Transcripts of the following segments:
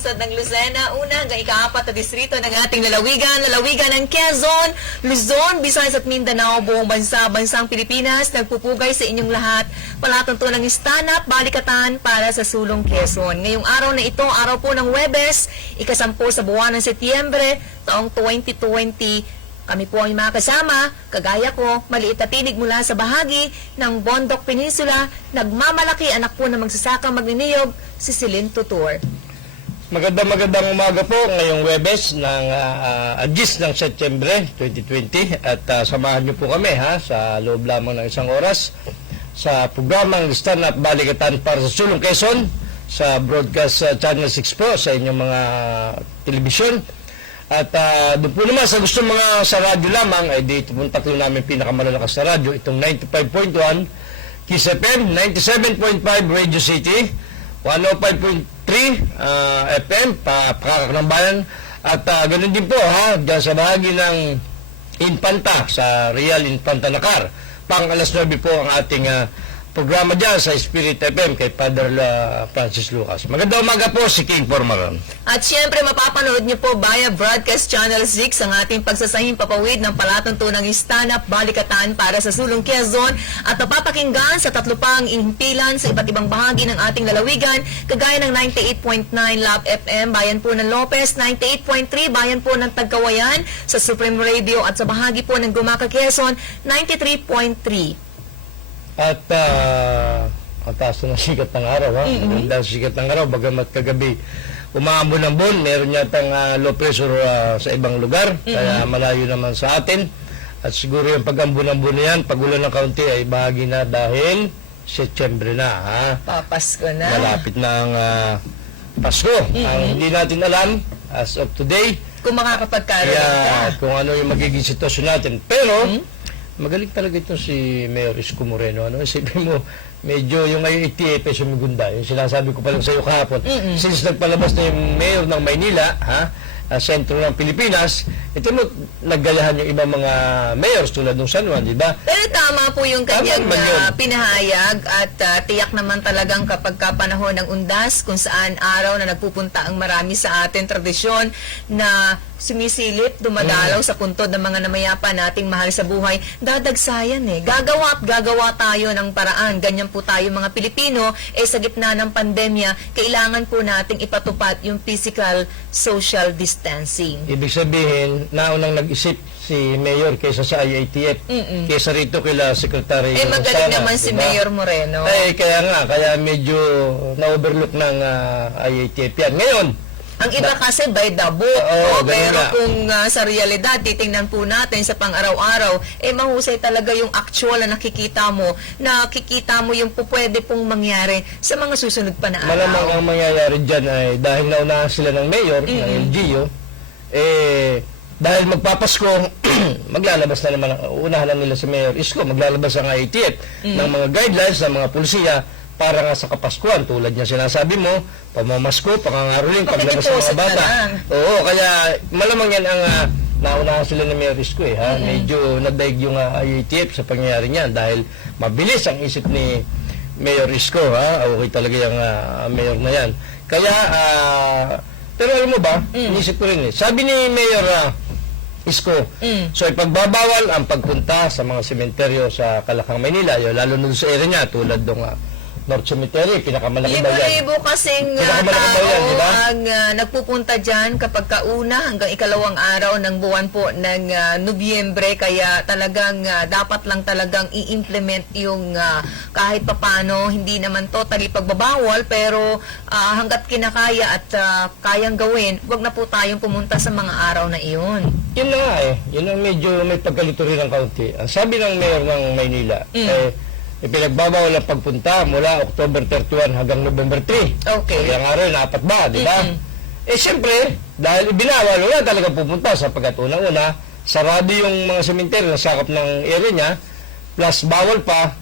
lungsod ng Lucena, una hanggang ika-4 na distrito ng ating lalawigan, lalawigan ng Quezon, Luzon, Visayas at Mindanao, buong bansa, bansang Pilipinas, nagpupugay sa inyong lahat, palatuntunang stand-up, balikatan para sa sulong Quezon. Ngayong araw na ito, araw po ng Huwebes, ika-10 sa buwan ng Setyembre, taong 2020, kami po ang mga kasama, kagaya ko, maliit na tinig mula sa bahagi ng Bondok Peninsula, nagmamalaki anak po na magsasakang magniniyog, si Celine Tutur. Magandang umaga po ngayong Huwebes ng Agis ng Setyembre 2020 at samahan niyo po kami sa loob lamang ng isang oras sa programang Stand Up Balikatan para sa Sulong Quezon sa broadcast Channel 6 po sa inyong mga telebisyon. At doon po naman sa gusto mga sa radyo lamang ay dito po tatlo namin pinakamalalakas na radyo, itong 95.1 Kiss FM, 97.5 Radio City, 105.3 FM Pakakak ng Bayan, at ganoon din po dyan sa bahagi ng Infanta sa Real Infanta Nakar. Pang alas 9 po ang ating programa dyan sa Spirit FM kay Father Francis Lucas. Magandang umaga po, si King Formaron. At syempre mapapanood niyo po via Broadcast Channel 6 ang ating pagsasahing papawid ng palatuntunang stand-up balikatan para sa Sulong Quezon at napapakinggan sa tatlo pang himpilan sa iba't ibang bahagi ng ating lalawigan, kagaya ng 98.9 Love FM, bayan po ng Lopez, 98.3 bayan po ng Tagkawayan, sa Supreme Radio at sa bahagi po ng Gumaca, Quezon, 93.3. At ang taas na sikat ng araw, Dahil sikat ng araw, bagamat kagabi umaambon-ambon, meron yatang low pressure sa ibang lugar, kaya malayo naman sa atin. At siguro yung pag-ambon-ambon na yan, pag-ulan ng kaunti ay bahagi na dahil Setyembre na. Papasko na. Malapit na ang Pasko. Ang hindi natin alam, as of today, Kung makakapagkaroon ka. kung ano yung magiging sitwasyon natin. Pero, magaling talaga ito si Mayor Isko Moreno. Isipin mo, medyo yung ngayon ATF sumigunda. Yung sinasabi ko pa lang sa iyo kahapon. Since nagpalabas na yung Mayor ng Maynila, sentro ng Pilipinas, ito mo, naggalahan yung ibang mga mayors tulad ng San Juan, di ba? Pero tama po yung kanyang pinahayag at tiyak naman talagang kapag panahon ng undas, kung saan araw na nagpupunta ang marami sa atin tradisyon na sumisilip, dumadalaw sa puntod ng mga namayapa nating mahal sa buhay, dadagsayan Gagawa at gagawa tayo ng paraan. Ganyan po tayo mga Pilipino, sa gitna ng pandemya, kailangan po nating ipatupad yung physical, social distancing. Ibig sabihin, naunang nag-isip si Mayor kaysa sa IATF, kaysa rito kila Secretary magaling naman si Mayor Moreno. Kaya medyo na-overlook ng IATF yan. Ngayon, ang iba kasi by the book, pero kung sa realidad, titingnan po natin sa pang-araw-araw, mahusay talaga yung actual na nakikita mo yung pwede pong mangyari sa mga susunod pa na araw. Malamang ang mangyayari dyan ay dahil naunahan sila ng Mayor, ng LGU, dahil magpapasko, maglalabas na naman, unahan na nila si Mayor Isko, maglalabas ang IATF ng mga guidelines ng mga pulisiya para nga sa Kapaskuhan, tulad niya sinasabi mo, pamamasko, pangangaroling, paglabas ng mga bata. Oo, kaya malamang yan ang naunahan sila ng Mayor Isko Medyo nadaig yung IATF sa pangyayari niyan dahil mabilis ang isip ni Mayor Isko, okay talaga yung Mayor na yan. Kaya, pero alam mo ba, inisip ko rin sabi ni Mayor Isko, so ipagbabawal ang pagpunta sa mga sementeryo sa Kalakang, Maynila, lalo na sa area niya, tulad ng North Cemetery, pinakamalaki ba yan? Libo-libo kasing tao ang nagpupunta dyan kapag kauna hanggang ikalawang araw ng buwan po ng Nobyembre, kaya talagang dapat lang talagang i-implement yung kahit papano, hindi naman totally pagbabawal, pero hanggat kinakaya at kayang gawin, wag na po tayong pumunta sa mga araw na iyon. Yun na nga yun ang medyo may pagkalito rin ng kaunti. Ang sabi ng Mayor ng Maynila, ipinagbabawal ang pagpunta mula October 31 hanggang November 3. Okay. So, yung araw na apat ba, di ba? Siyempre, dahil ibinawal, wala talaga pupunta sapagkat unang-una, sarado yung mga sementeryo na sakop ng area niya, plus bawal pa,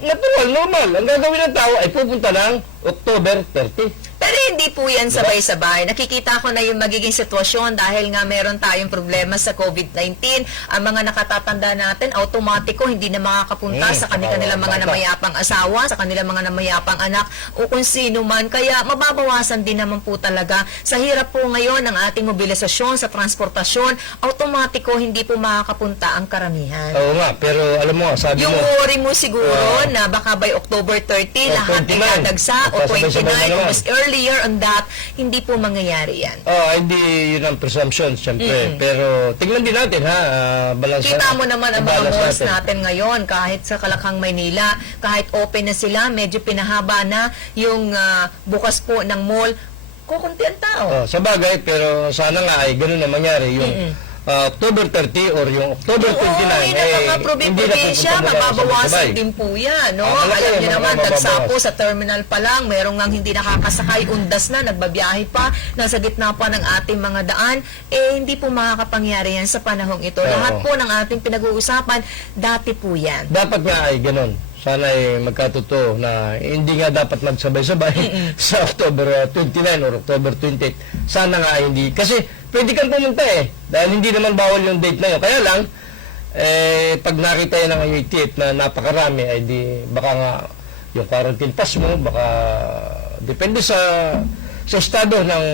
natural, normal. Ang gagawin ng tao ay pupunta ng October 30. Pero hindi po yan sabay-sabay. Nakikita ko na yung magiging sitwasyon dahil nga meron tayong problema sa COVID-19. Ang mga nakatatanda natin, automatiko, hindi na makakapunta sa kanilang mga namayapang asawa, sa kanilang mga namayapang anak, o kung sino man. Kaya mababawasan din naman po talaga. Sa hirap po ngayon ng ating mobilisasyon, sa transportasyon, automatiko, hindi po makakapunta ang karamihan. Oo nga, pero alam mo, sabi Yung mo, worry mo siguro na baka by October 30, lahat ay 29. dadagsa, o Sabay-sabay 29, na o naman. mas earlier on that, hindi po mangyayari yan. hindi yun ang presumption, siyempre. Pero tingnan din natin, ha, balansa. Kita mo naman ang mga balance malls natin ngayon, kahit sa Kalakhang, Maynila, kahit open na sila, medyo pinahaba na yung bukas po ng mall, kukunti ang tao. Sa bagay, pero sana nga ay ganun na mangyari yung October 30 or yung October 29. Oo, yung mga probinsya, mababawasan din po yan. No? Alam niyo naman, dagsa po sa terminal pa lang, merong nang hindi nakakasakay, undas na, nagbabiyahe pa, nasa gitna pa ng ating mga daan, hindi po makakapangyari yan sa panahong ito. Lahat po ng ating pinag-uusapan, dati po yan. Dapat nga ay ganun. Sana ay magkatotoo na hindi nga dapat magsabay-sabay sa October 29 or October 28. Sana nga ay hindi. Kasi pwede kang pumunta dahil hindi naman bawal yung date na yun. Kaya lang, pag nakita yan ng UATF na napakarami, ay di baka nga yung quarantine pass mo, baka depende sa estado ng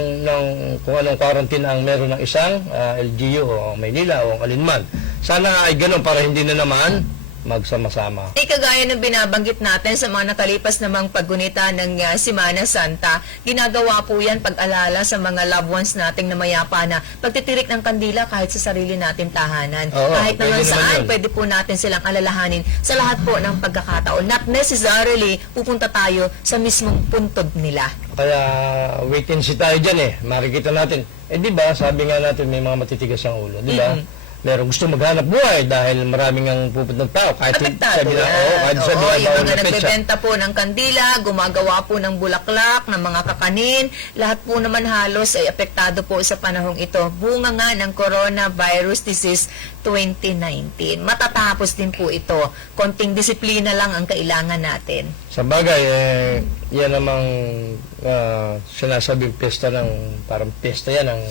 kung anong quarantine ang meron ng isang LGU o Maynila o alinman. Sana nga ay ganun para hindi na naman magsama-sama. Kagaya ng binabanggit natin sa mga nakalipas namang paggunita ng Semana Santa, ginagawa po yan pag-alala sa mga loved ones nating namayapa na pagtitirik ng kandila kahit sa sarili nating tahanan. Kahit naman saan, pwede po natin silang alalahanin sa lahat po ng pagkakataon. Not necessarily pupunta tayo sa mismong puntod nila. Kaya wait and see tayo dyan Makikita natin. Di ba, sabi nga natin may mga matitigas ang ulo. Di ba? Merong gusto maghanap buhay dahil maraming ang pupuntang tao. Kahit apektado yan. Yung mga nagbebenta po ng kandila, gumagawa po ng bulaklak, ng mga kakanin, lahat po naman halos ay apektado po sa panahong ito. Bunga nga ng coronavirus disease 2019. Matatapos din po ito. Konting disiplina lang ang kailangan natin. Sa bagay, yan namang sinasabing pesta ng, parang pesta yan ng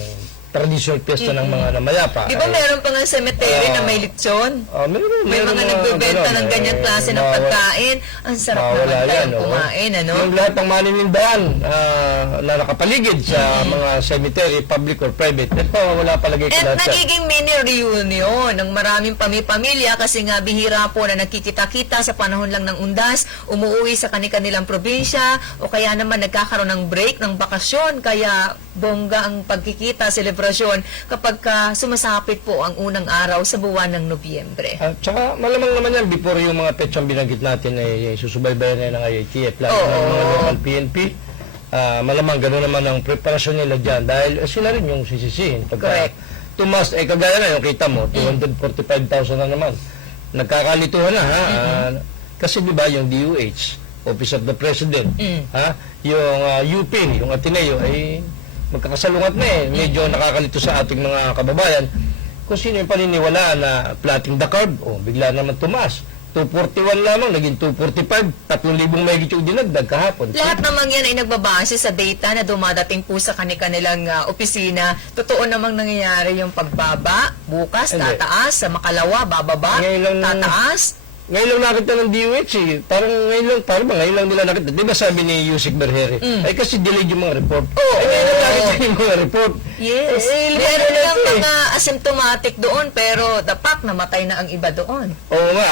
traditional piyesta ng mga namayapa. Di ba meron pa nga cemetery na may lechon? May mga nagbebenta ng ganyan klase ng pagkain. Ang sarap naman tayong kumain, ano? Yung lahat ng maninindaan na nakapaligid sa mga cemetery, public or private, wala palagay ko lahat. At nagiging mini reunion ng maraming pamilya kasi nga bihira po na nagkikita-kita sa panahon lang ng undas, umuwi sa kanilang probinsya, o kaya naman nagkakaroon ng break, ng bakasyon, kaya bongga ang pagkikita, celebration kapag sumasapit po ang unang araw sa buwan ng Nobyembre. At saka malamang naman yan, before yung mga petsang binanggit natin ay susubaybayan na ng IATF, lalo ng mga local PNP, malamang gano'n naman ang preparasyon nila dyan dahil sila rin yung sisisihin. Correct. Tumas, kagaya na yung kita mo, 245,000 na naman. Nagkakalituhan na, kasi di ba yung DOH, Office of the President, yung UP, yung Ateneo, ay magkakasalungat na medyo nakakalito sa ating mga kababayan. Kung sino yung paniniwala na plotting the curve, bigla naman tumaas. 241 lamang, naging 245, 3,000 mahigit yung dinagdag kahapon. Lahat naman yan ay nagbabase sa data na dumadating po sa kanilang opisina. Totoo namang nangyayari yung pagbaba, bukas, tataas, sa makalawa, bababa, tataas. Ngayon lang nakita ng DOH Parang ngayon lang nila nakita. Di ba sabi ni Yusik Berhere? Ay kasi delayed yung mga report. Ngayon lang nakita yung mga report. Yes. Meron lang mga asymptomatic doon, pero dapat namatay na ang iba doon. Oo nga,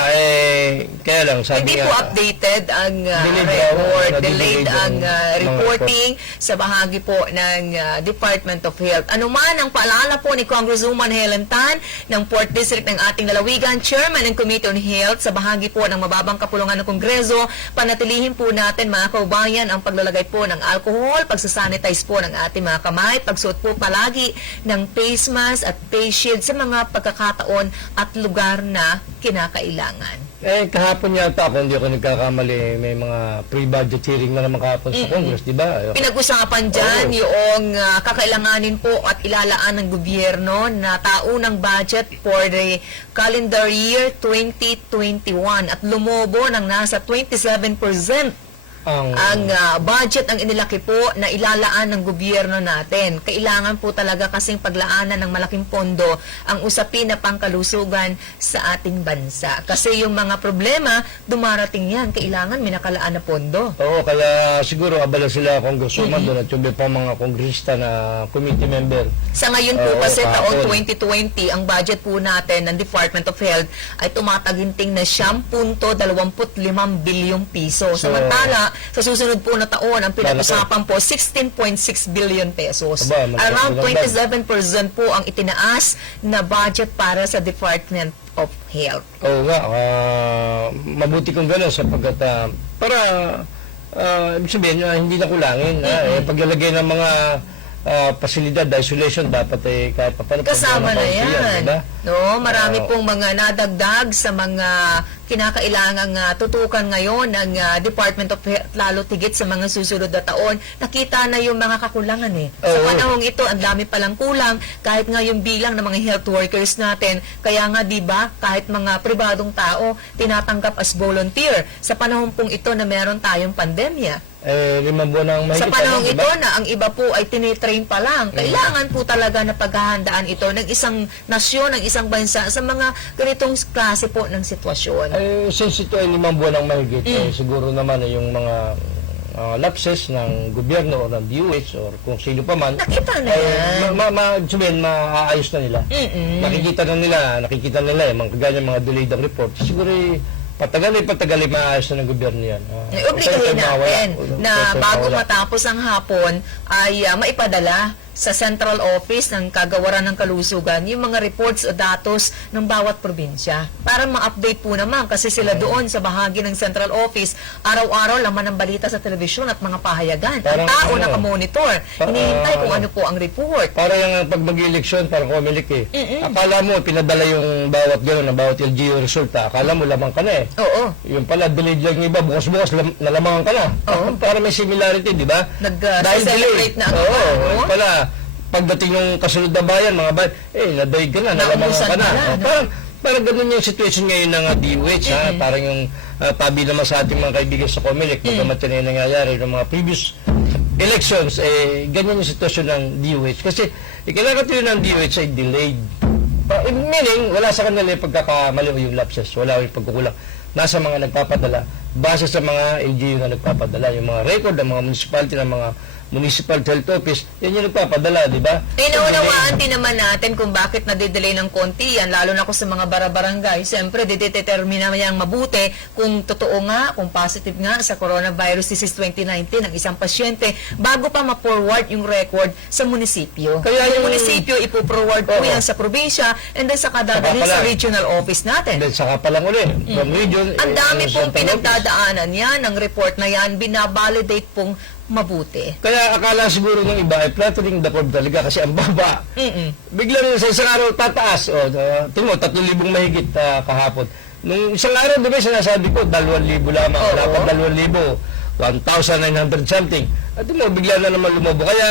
kaya lang sabi hindi po updated ang report, delayed ang reporting sa bahagi po ng Department of Health. Ano man ang paalala po ni Congresswoman Helen Tan ng 4th District ng ating lalawigan, Chairman ng Committee on Health sa bahagi po ng mababang kapulungan ng Kongreso, panatilihin po natin mga kaubayan ang paglalagay po ng alcohol, pagsasanitize po ng ating mga kamay, pagsuot po palagi ng face mask at face shield sa mga pagkakataon at lugar na kinakailangan. Kahapon yata, kung hindi ako nagkakamali, may mga pre-budget hearing na naman kahapon sa Congress, di ba? Pinag-usapan dyan yung kakailanganin po at ilalaan ng gobyerno na taunang budget for the calendar year 2021 at lumobo ng nasa 27% ang budget ang inilaki po na ilalaan ng gobyerno natin. Kailangan po talaga kasing paglaanan ng malaking pondo ang usapin na pangkalusugan sa ating bansa. Kasi yung mga problema, dumarating yan. Kailangan may nakalaan na pondo. Oo, kaya siguro abala sila congresswoman doon at yung pa mga kongresta na committee member. Sa ngayon po Oo, kasi taong kahapon. 2020, ang budget po natin ng Department of Health ay tumataginting na 10.25 bilyong piso. So, Samantala, sa susunod po na taon, ang pinag-usapan po 16.6 billion pesos. Aba, Around magandang. 27% po ang itinaas na budget para sa Department of Health. Oo nga, mabuti kung gano'n sapagkat para ibig sabihin, hindi na kulangin. Paglalagay ng mga pasilidad, isolation, dapat kahit pa paano. Kasama na yan. Diba? No, marami pong mga nadagdag sa mga kinakailangang tutukan ngayon ng Department of Health, lalo tigit sa mga susunod na taon. Nakita na yung mga kakulangan eh. Sa Oo. panahong ito, ang dami palang kulang, kahit nga yung bilang ng mga health workers natin. Kaya nga, di ba, kahit mga pribadong tao, tinatanggap as volunteer sa panahon pong ito na meron tayong pandemya. 5 buwan ang mahigit. Sa panahong diba? ito na ang iba po ay tinitrain pa lang, kailangan po talaga na paghahandaan ito ng isang nasyon, ng isang bansa sa mga ganitong klase po ng sitwasyon. Since ito ay 5 buwan ang mahigit, siguro naman yung mga lapses ng gobyerno o ng DOH or kung sino pa man, Nakita na yan. sabihin, maaayos na nila. Nakikita nila yung mga kagaya mga delayed ang report. Siguro patagal maayos na ng gobyerno yan. Obligahin natin na bago mawala. matapos ang hapon ay maipadala sa central office ng Kagawaran ng Kalusugan yung mga reports o datos ng bawat probinsya para ma-update po naman kasi sila doon sa bahagi ng central office araw-araw laman ng balita sa telebisyon at mga pahayagan. Ang Parang tao ano, nakamonitor, hinihintay kung ano po ang report. Para yung pag mag-eleksyon, parang kumilik Akala mo, pinadala yung bawat gano'n, bawat LGU resulta. Akala mo, lamang ka na Oo. Yung pala, delayed lang yung iba. Bukas-bukas, nalamangan ka na. Oo. Para may similarity, di ba? Nag-celebrate na ang iba, no? Yung pala, pagdating yung kasunod na bayan, mga bayan, nadaig ka na, nalamangan ka na. Naubusan na, Parang ganun yung situation ngayon ng DOH, Parang yung tabi naman sa ating mga kaibigan sa COMELEC, magamat yan yung nangyayari ng mga previous elections, ganyan yung sitwasyon ng DOH. Kasi, ikinakatuloy ng DOH ay delayed. Meaning, wala sa kanila yung pagkakamali o yung lapses, wala yung pagkukulang. Nasa mga nagpapadala, base sa mga LGU na nagpapadala, yung mga record ng mga municipality, ng mga municipal health office, yan yung nagpapadala, di ba? Inaunawaan din naman natin kung bakit nadidelay ng konti yan, lalo na kung sa mga barabarangay. Siyempre, didetermina niyang mabuti kung totoo nga, kung positive nga sa coronavirus disease 2019 ng isang pasyente bago pa ma-forward yung record sa munisipyo. Kaya yung yung- munisipyo, ipo-forward po Oo. yan sa probinsya and then sa kadadalhin Saka sa pala. regional office natin. Then, saka pa lang uli, from region, Ang dami pong central office. pinagdadaanan yan, ng report na yan, binabalidate pong mabuti. Kaya akala siguro ng iba ay flattering the curve talaga kasi ang baba. Bigla rin sa isang araw tataas. Tingnan mo, 3,000 mahigit kahapon. Nung isang araw, di ba sinasabi ko, 2,000 lamang. Oo. Wala pa 2,000, 1,900 something. At tingnan mo, bigla na naman lumobo. Kaya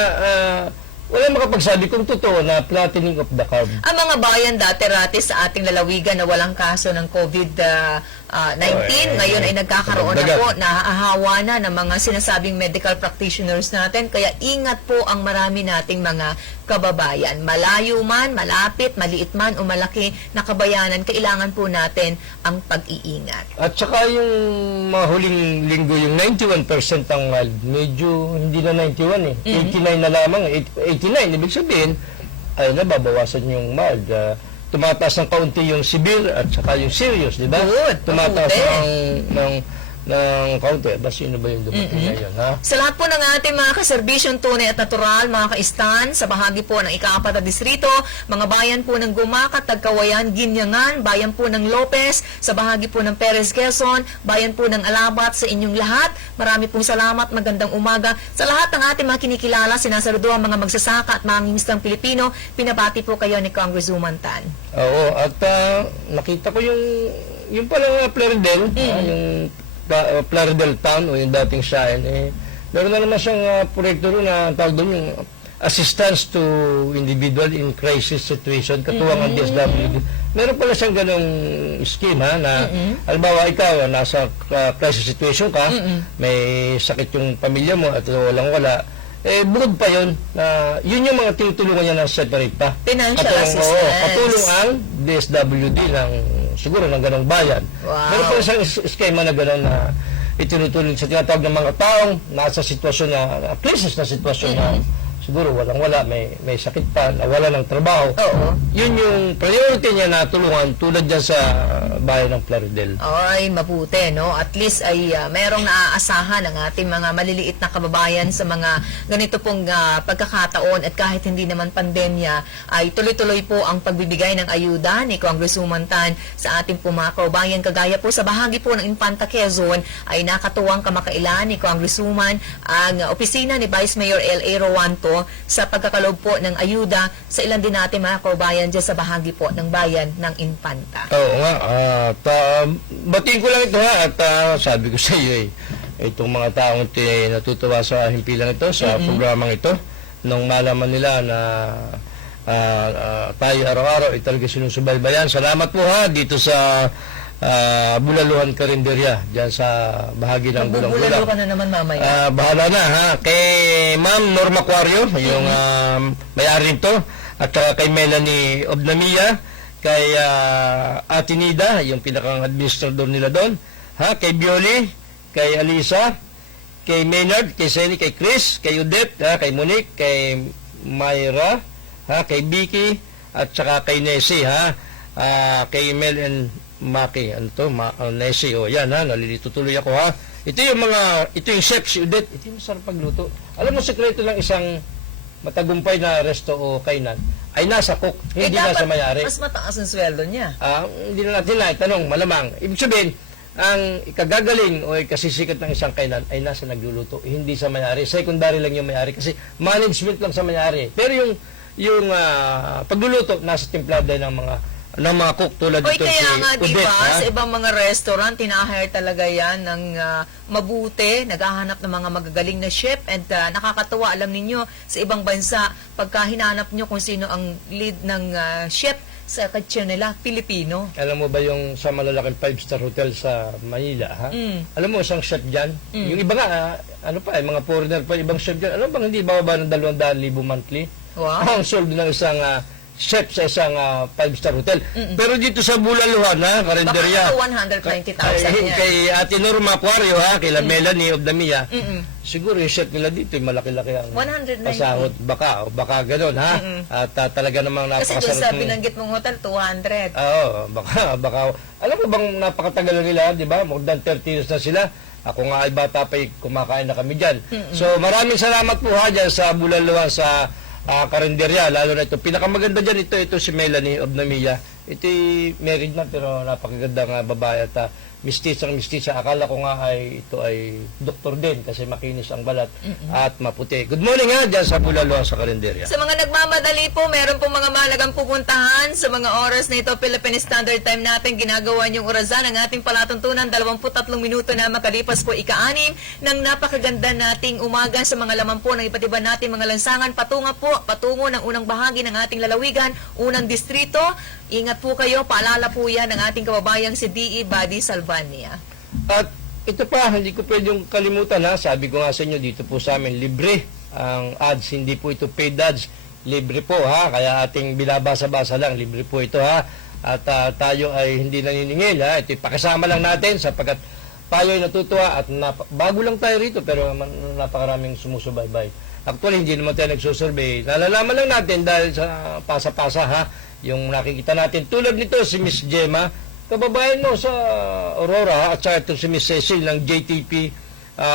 wala makapagsabi kung totoo na flattening of the curve. Ang mga bayan dati-rati sa ating lalawigan na walang kaso ng COVID-19, ngayon ay nagkakaroon na dagat. po, nahahawa na ng mga sinasabing medical practitioners natin. Kaya ingat po ang marami nating mga kababayan. Malayo man, malapit, maliit man o malaki na kabayanan, kailangan po natin ang pag-iingat. At saka yung mga huling linggo, yung 91% ang mild, medyo hindi na 91 89 na lamang. 89, ibig sabihin, ay nababawasan yung mild. Tumataas ng kaunti yung severe at saka yung serious, di ba? Good, Tumataas mabuti. ng kaunti. Ba, sino ba yung dumating ngayon, ha? Sa lahat po ng ating mga kaserbisyong tunay at natural, mga kaistan, sa bahagi po ng ika-4 na distrito, mga bayan po ng Gumacat, Tagkawayan, Ginyangan, bayan po ng Lopez, sa bahagi po ng Perez, Quezon, bayan po ng Alabat, sa inyong lahat. Marami pong salamat, magandang umaga. Sa lahat ng ating mga kinikilala, sinasaludo ang mga magsasaka at mga ngingisdang Pilipino, pinabati po kayo ni Congresswoman Tan. Oo, at nakita ko yung palang Plaridel, yung Plaridel Town o yung dating Shine, meron na naman siyang proyekto rin na tawag doon yung assistance to individual in crisis situation, katuwang ang DSWD. Meron pala siyang ganong scheme ha, na halimbawa ikaw, nasa crisis situation ka, may sakit yung pamilya mo at walang-wala, bukod pa yun, yun yung mga tinutulungan niya na separate pa. Financial Katulong, assistance. katulong ang DSWD ng siguro ng ganong bayan. Wow. Meron pala siyang schema na ganon na itinutulong sa tinatawag ng mga taong nasa sitwasyon na crisis na sitwasyon na siguro walang-wala, may sakit pa, nawala ng trabaho. Oo. Yun yung priority niya na tulungan tulad dyan sa bayan ng Plaridel. Ay, mabuti, no? At least ay merong naaasahan ang ating mga maliliit na kababayan sa mga ganito pong pagkakataon, at kahit hindi naman pandemya, ay tuloy-tuloy po ang pagbibigay ng ayuda ni Congresswoman Tan sa ating po mga kababayan. Kagaya po sa bahagi po ng Infanta Quezon, ay nakatuwang kamakailan ni Congresswoman ang opisina ni Vice Mayor L.A. Rowanto sa pagkakaloob po ng ayuda sa ilan din natin mga kababayan dyan sa bahagi po ng bayan ng Infanta. Oo nga, batiin ko lang ito ha, at sabi ko sa iyo itong mga taong natutuwa sa himpilan ito, sa programang ito, nung malaman nila na tayo araw-araw ay talaga sinusubaybayan. Salamat po ha dito sa Bulaluhan Carinderia, dyan sa bahagi ng Magbubulalo Bulang-Bulang. ka na naman mamaya. Bahala na ha. Kay Ma'am Norma Cuario, yung may-ari nito, at kay Melanie Obnamia, kay Ate Nida, yung pinakang administrador nila doon, ha, kay Bioli, kay Alisa, kay Maynard, kay Sally, kay Chris, kay Udette, ha, kay Monique, kay Myra, ha, kay Vicky, at saka kay Nessie, ha, kay Mel and Maki, ano to, Nessie, o yan ha, nalilito tuloy ako ha. Ito yung chef, si Udette, ito yung masarap pagluto. Alam mo, sekreto ng isang matagumpay na resto o kainan ay nasa cook, hindi nasa may-ari. Mas mataas ang sweldo niya. Hindi na natin itanong, malamang. Ibig sabihin, ang ikagagaling o ikasisikat ng isang kainan ay nasa nagluluto, hindi sa may-ari. Secondary lang yung may-ari kasi management lang sa may-ari. Pero yung pagluluto, nasa templada ng mga cook tulad Oy, dito kaya nga, di Odette, ba, ha? sa ibang mga restaurant, tinahire talaga yan ng mabuti, naghahanap ng mga magagaling na chef, and nakakatuwa, alam ninyo, sa ibang bansa, pagka hinanap nyo kung sino ang lead ng chef sa kitchen nila, Pilipino. Alam mo ba yung sa malalaking 5-star hotel sa Manila, ha? Alam mo, isang chef dyan, yung iba nga, mga foreigner pa, ibang chef dyan, alam bang hindi bababa ng 200,000 monthly? Wow. Ang sold ng isang chef sa isang 5-star hotel. Pero dito sa Bulaluhan, ha, Carinderia, Baka 190,000 yan. kay Ate Norma Cuario, ha, kay Melanie Obdamia, siguro yung chef nila dito, malaki-laki ang 190. pasahod. Baka ganun, ha? At talaga namang Kasi napakasarap. doon sa binanggit mong hotel, 200. Oo, baka. Alam mo bang napakatagal na nila, di ba? More than 30 years na sila. Ako nga ay bata pa, kumakain na kami dyan. So, maraming salamat po ha dyan sa Bulaluhan, sa Carinderia, lalo na ito. Pinakamaganda dyan, ito si Melanie Obnamia. Ito married na, pero napakaganda nga babae at mistisa. Akala ko nga ito ay doktor din kasi makinis ang balat at maputi. Good morning ha, dyan sa Bulaluhan sa Carinderia. Sa mga nagmamadali po, meron pong mga mahalagang pupuntahan sa mga oras na ito. Philippine Standard Time natin, ginagawa niyong orasan ang ating palatuntunan. 23 minuto na makalipas po ika-6 ng napakaganda nating umaga sa mga laman po ng iba't iba nating mga lansangan. Patungo ng unang bahagi ng ating lalawigan, unang distrito. Ingat po kayo, paalala po yan ng ating kababayang si D.E. Buddy Salvania. At ito pa, hindi ko pwedeng kalimutan ha. Sabi ko nga sa inyo, dito po sa amin, libre ang ads. Hindi po ito paid ads. Libre po ha. Kaya ating binabasa-basa lang. Libre po ito ha. At tayo ay hindi naniningil ha. Ito pakasama lang natin sapagkat tayo ay natutuwa at bago lang tayo rito pero napakaraming sumusubaybay. Actually, hindi naman tayo nagsusurvey. Nalalaman lang natin dahil sa pasa-pasa ha. Yung nakikita natin. Tulad nito si Miss Gemma, kababayan mo sa Aurora, at saka ito si Miss Cecil ng JTP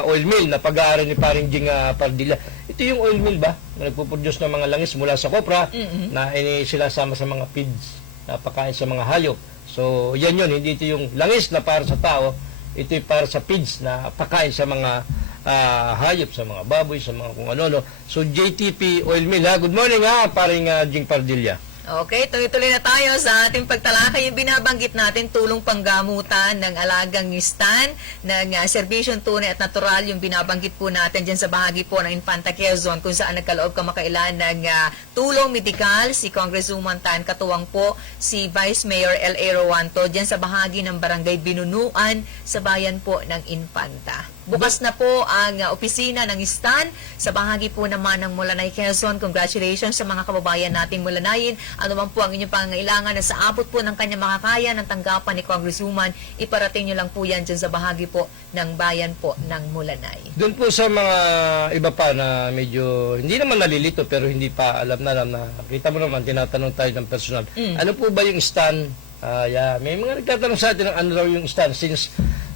Oil Mill na pag-aaral ni Paring Jing Pardilla. Ito yung oil mill ba? Na nagpuproduce ng mga langis mula sa kopra na sila sama sa mga feeds na pakain sa mga hayop. So, yan yun. Hindi ito yung langis na para sa tao. Ito yung para sa feeds na pakain sa mga hayop, sa mga baboy, sa mga kung ano. So, JTP Oil Mill ha. Good morning ha, Paring Jing Pardilla. Okay, tuloy-tuloy na tayo sa ating pagtalakay. Yung binabanggit natin, tulong panggamutan ng alagang stan, ng serbisyong tunay at natural, yung binabanggit po natin dyan sa bahagi po ng Infanta Quezon, kung saan nagkaloob kamakailan ng tulong medikal, si Congresswoman Tan Katuwang po, si Vice Mayor L.A. Rowanto, dyan sa bahagi ng Barangay Binunuan, sa bayan po ng Infanta. Bukas na po ang opisina ng stan sa bahagi po naman ng Mulanay, Quezon. Congratulations sa mga kababayan nating Mulanayin. Ano man po ang inyong pangangailangan na sa abot po ng kanyang makakaya ng tanggapan ni Congresswoman, iparating nyo lang po yan dyan sa bahagi po ng bayan po ng Mulanay. Doon po sa mga iba pa na medyo, hindi naman nalilito pero hindi pa alam na, kita mo naman, tinatanong tayo ng personal. Ano po ba yung stan? May mga nagtatanong sa atin ng ano raw yung stan since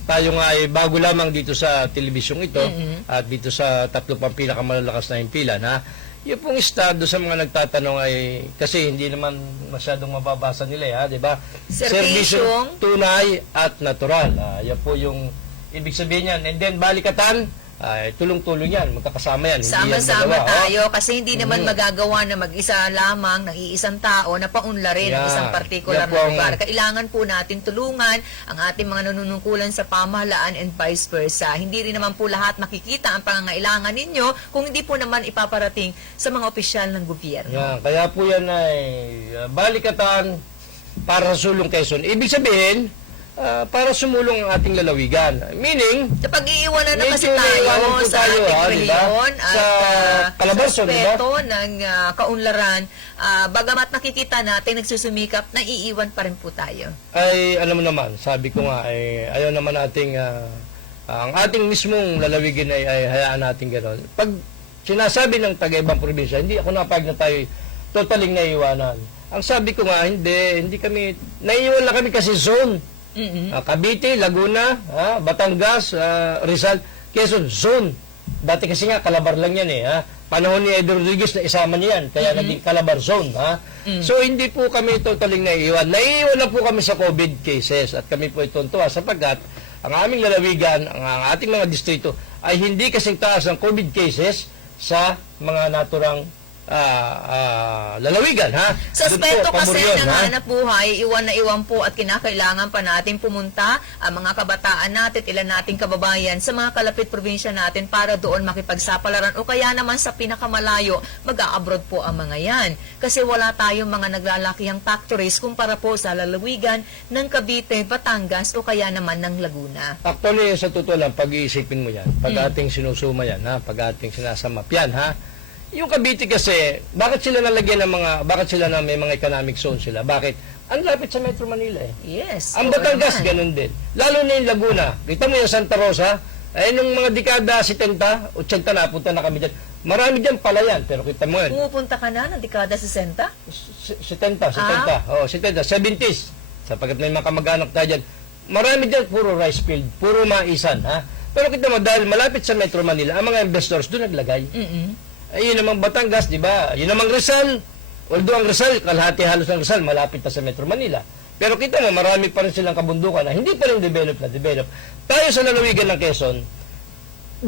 tayo nga ay bago lamang dito sa telebisyong ito at dito sa tatlo pang pinakamalalakas na himpilan, ha? Yung pong estado sa mga nagtatanong ay kasi hindi naman masyadong mababasa nila, ha, di ba? Serbisyong tunay at natural. Yan po yung ibig sabihin niyan. And then balikatan, ay tulong-tulong yan, magkakasama yan. Sama-sama tayo kasi hindi naman magagawa na mag-isa lamang ng iisang tao na paunlarin ng isang partikular na lugar. Kailangan po natin tulungan ang ating mga nanunungkulan sa pamahalaan and vice versa. Hindi rin naman po lahat makikita ang pangangailangan ninyo kung hindi po naman ipaparating sa mga opisyal ng gobyerno. Yan. Kaya po yan ay balikatan para sa sulong Quezon. Ibig sabihin, para sumulong ang ating lalawigan. Meaning, kapag iiwanan na kasi tayo sa ating reliyon at Calabarzon, respeto ng kaunlaran, bagamat nakikita natin nagsusumikap, naiiwan pa rin po tayo. Ay, alam mo naman, sabi ko nga, ay, ayaw naman nating, ang ating mismong lalawigan ay hayaan natin gano'n. Pag sinasabi ng taga-ibang probinsya, hindi ako napayag na tayo totaling naiiwanan. Ang sabi ko nga, hindi kami, naiiwan na kami kasi zone. Cavite, Laguna, Batangas, Rizal, Quezon, zone. Dati kasi nga, Calabar lang yan Panahon ni Edo Rodriguez na isama niyan, kaya naging Calabar zone. So, hindi po kami totaling naiiwan. Naiiwan na po kami sa COVID cases at kami po ituntua sapagkat ang aming lalawigan, ang ating mga distrito ay hindi kasing taas ng COVID cases sa mga naturang lalawigan, ha? Sa aspecto kasi ng hanap buhay, iwan na iwan po at kinakailangan pa natin pumunta ang mga kabataan natin, ilan nating kababayan sa mga kalapit probinsya natin para doon makipagsapalaran o kaya naman sa pinakamalayo, mag-a-abroad po ang mga yan. Kasi wala tayong mga naglalakihang factories kumpara po sa lalawigan ng Cavite, Batangas o kaya naman ng Laguna. Actually, sa totoo lang, pag-iisipin mo yan, pag ating sinusuma yan, pag ating sinasamap yan, yung Cavite kasi, bakit sila nalagyan ng bakit sila na may mga economic zone sila? Bakit? Ang lapit sa Metro Manila Yes. Ang Batangas, ganun din. Lalo na yung Laguna. Kita mo yung Santa Rosa, nung mga dekada 70, 80 na, punta na kami dyan. Marami dyan palayan, pero kita mo yun. Pumupunta ka na ng dekada 60? 70. Oo, 70, 70s. Sapagkat may mga kamag-anak tayo dyan. Marami dyan, puro rice field, puro maisan, Pero kita mo, dahil malapit sa Metro Manila, ang mga investors doon naglagay. Ayun namang Batangas, di ba? Yun namang Rizal. Although ang Rizal, kalahati halos ng Rizal, malapit na sa Metro Manila. Pero kita mo, marami pa rin silang kabundukan na hindi pa rin develop. Tayo sa lalawigan ng Quezon,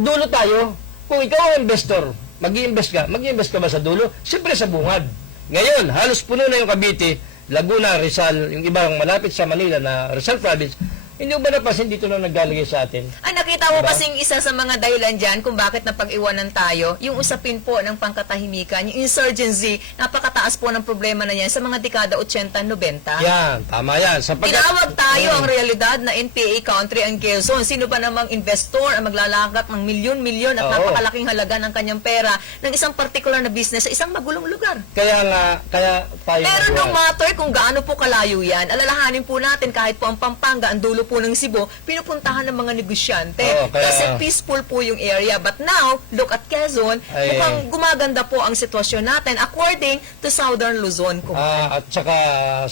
dulo tayo. Kung ikaw ang investor, mag-i-invest ka ba sa dulo? Siyempre sa bungad. Ngayon, halos puno na yung Cavite, Laguna, Rizal, yung ibang malapit sa Manila na Rizal Province. Hindi ba napasin dito na naglalagay sa atin? Nakita mo kasing isa sa mga dahilan dyan kung bakit napag-iwanan tayo, yung usapin po ng pangkatahimikan, yung insurgency, napakataas po ng problema na yan sa mga dekada 80-90. Yan, tama yan. Tinawag tayo ang realidad na NPA country ang Quezon. Sino ba namang investor ang maglalagat ng milyon-milyon at napakalaking halaga ng kanyang pera ng isang particular na business sa isang magulong lugar? Kaya tayo... Pero no matter kung gaano po kalayo yan, alalahanin po natin kahit po ang Pampanga, ang dulo po ng Cebu, pinupuntahan ng mga negosyante. Kasi peaceful po yung area. But now, look at Quezon, mukhang gumaganda po ang sitwasyon natin according to Southern Luzon. At saka,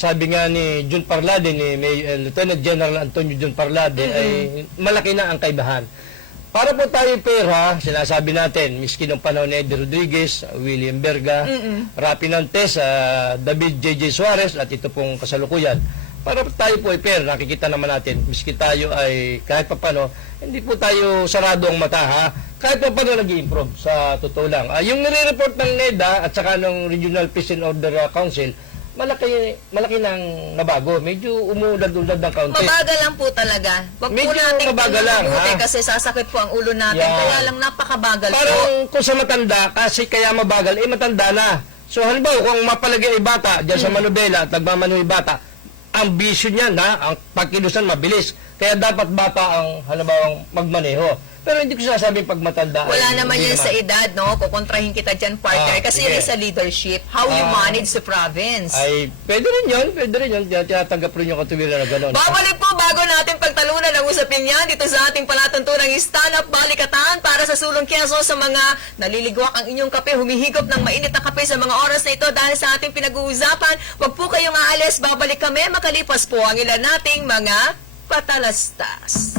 sabi nga ni Jun Parlade, ni Lieutenant General Antonio Jun Parlade, ay malaki na ang kaibahan. Para po tayo pera, sinasabi natin, miski nung panahon ni Eddie Rodriguez, William Berga, Rapi Nantes, David J.J. Suarez, at ito pong kasalukuyan. Para tayo po ay pera, nakikita naman natin, miski tayo ay kahit pa paano, hindi po tayo sarado ang mata, kahit pa paano nag-i-improve, sa totoo lang. Yung nire-report ng NEDA at saka ng Regional Peace and Order Council, malaki nang nabago. Medyo umuulad-ulad ng kaunti. Mabagal lang po talaga. Wag po Medyo natin mabagal lang, mabuti ha? kasi sasakit po ang ulo natin. Yan. Kaya lang napakabagal po. Parang kung sa matanda, kasi kaya mabagal, matanda na. So halimbawa, kung mapalagay ay bata, dyan sa manubela at nagmamano yung bata, ang bisyo niyan, ang pagkilusan mabilis. Kaya dapat bata ang, halimbawa, magmaneho. Pero hindi ko sinasabing pag matanda. Wala ay naman hindi yan sa edad, no? Kukontrahin kita dyan, partner. Kasi sige. yan sa leadership. How you manage the province. Ay, pwede rin yun. Tinatanggap rin yung katuwiran na gano'n. Babalik po bago natin pagtalunan ang usapin yan dito sa ating palatuntunang stand-up balikatan para sa Sulong Quezon sa mga naliligwak ang inyong kape, humihigop ng mainit na kape sa mga oras na ito dahil sa ating pinag-uusapan. Huwag po kayong aalis, babalik kami makalipas po ang ilan nating mga patalastas.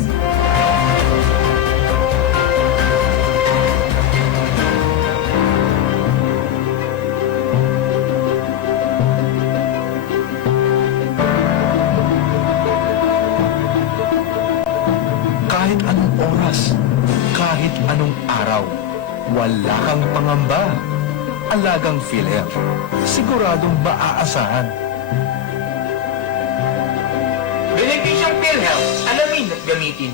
Kahit anong oras, kahit anong araw, wala kang pangamba. Alagang PhilHealth, siguradong maaasahan. Beneficial PhilHealth, alamin at gamitin.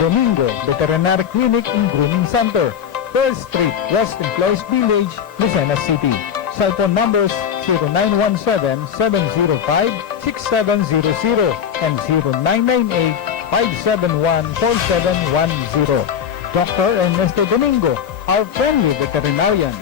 Domingo Veterinary Clinic and Grooming Center, 3rd Street, West Employees Village, Lucena City. Cell phone numbers 0917-705-6700 and 0998-571-4710. Dr. Ernesto Domingo, our friendly veterinarian.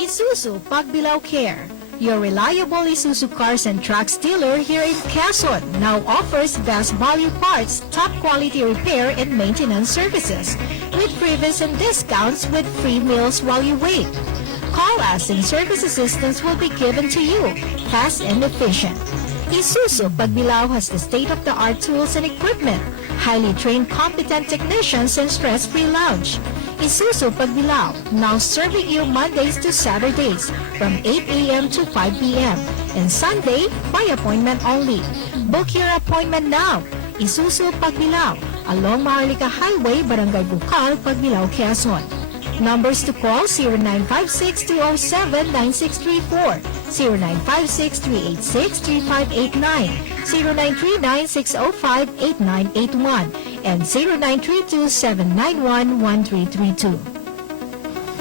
Isuzu Pagbilao Care, your reliable Isuzu cars and trucks dealer here in Quezon, now offers best value parts, top quality repair and maintenance services, with freebies and discounts with free meals while you wait. Call us and service assistance will be given to you, fast and efficient. Isuzu Pagbilao has the state-of-the-art tools and equipment, highly trained competent technicians and stress-free lounge. Isuzu Pagbilao, now serving you Mondays to Saturdays from 8 a.m. to 5 p.m. and Sunday by appointment only. Book your appointment now. Isuzu Pagbilao, along Maharlika Highway, Barangay Bukal, Pagbilao, Quezon. Numbers to call 0956-207-9634, 0956-386-3589, 0939-605-8981, and 0932-791-1332.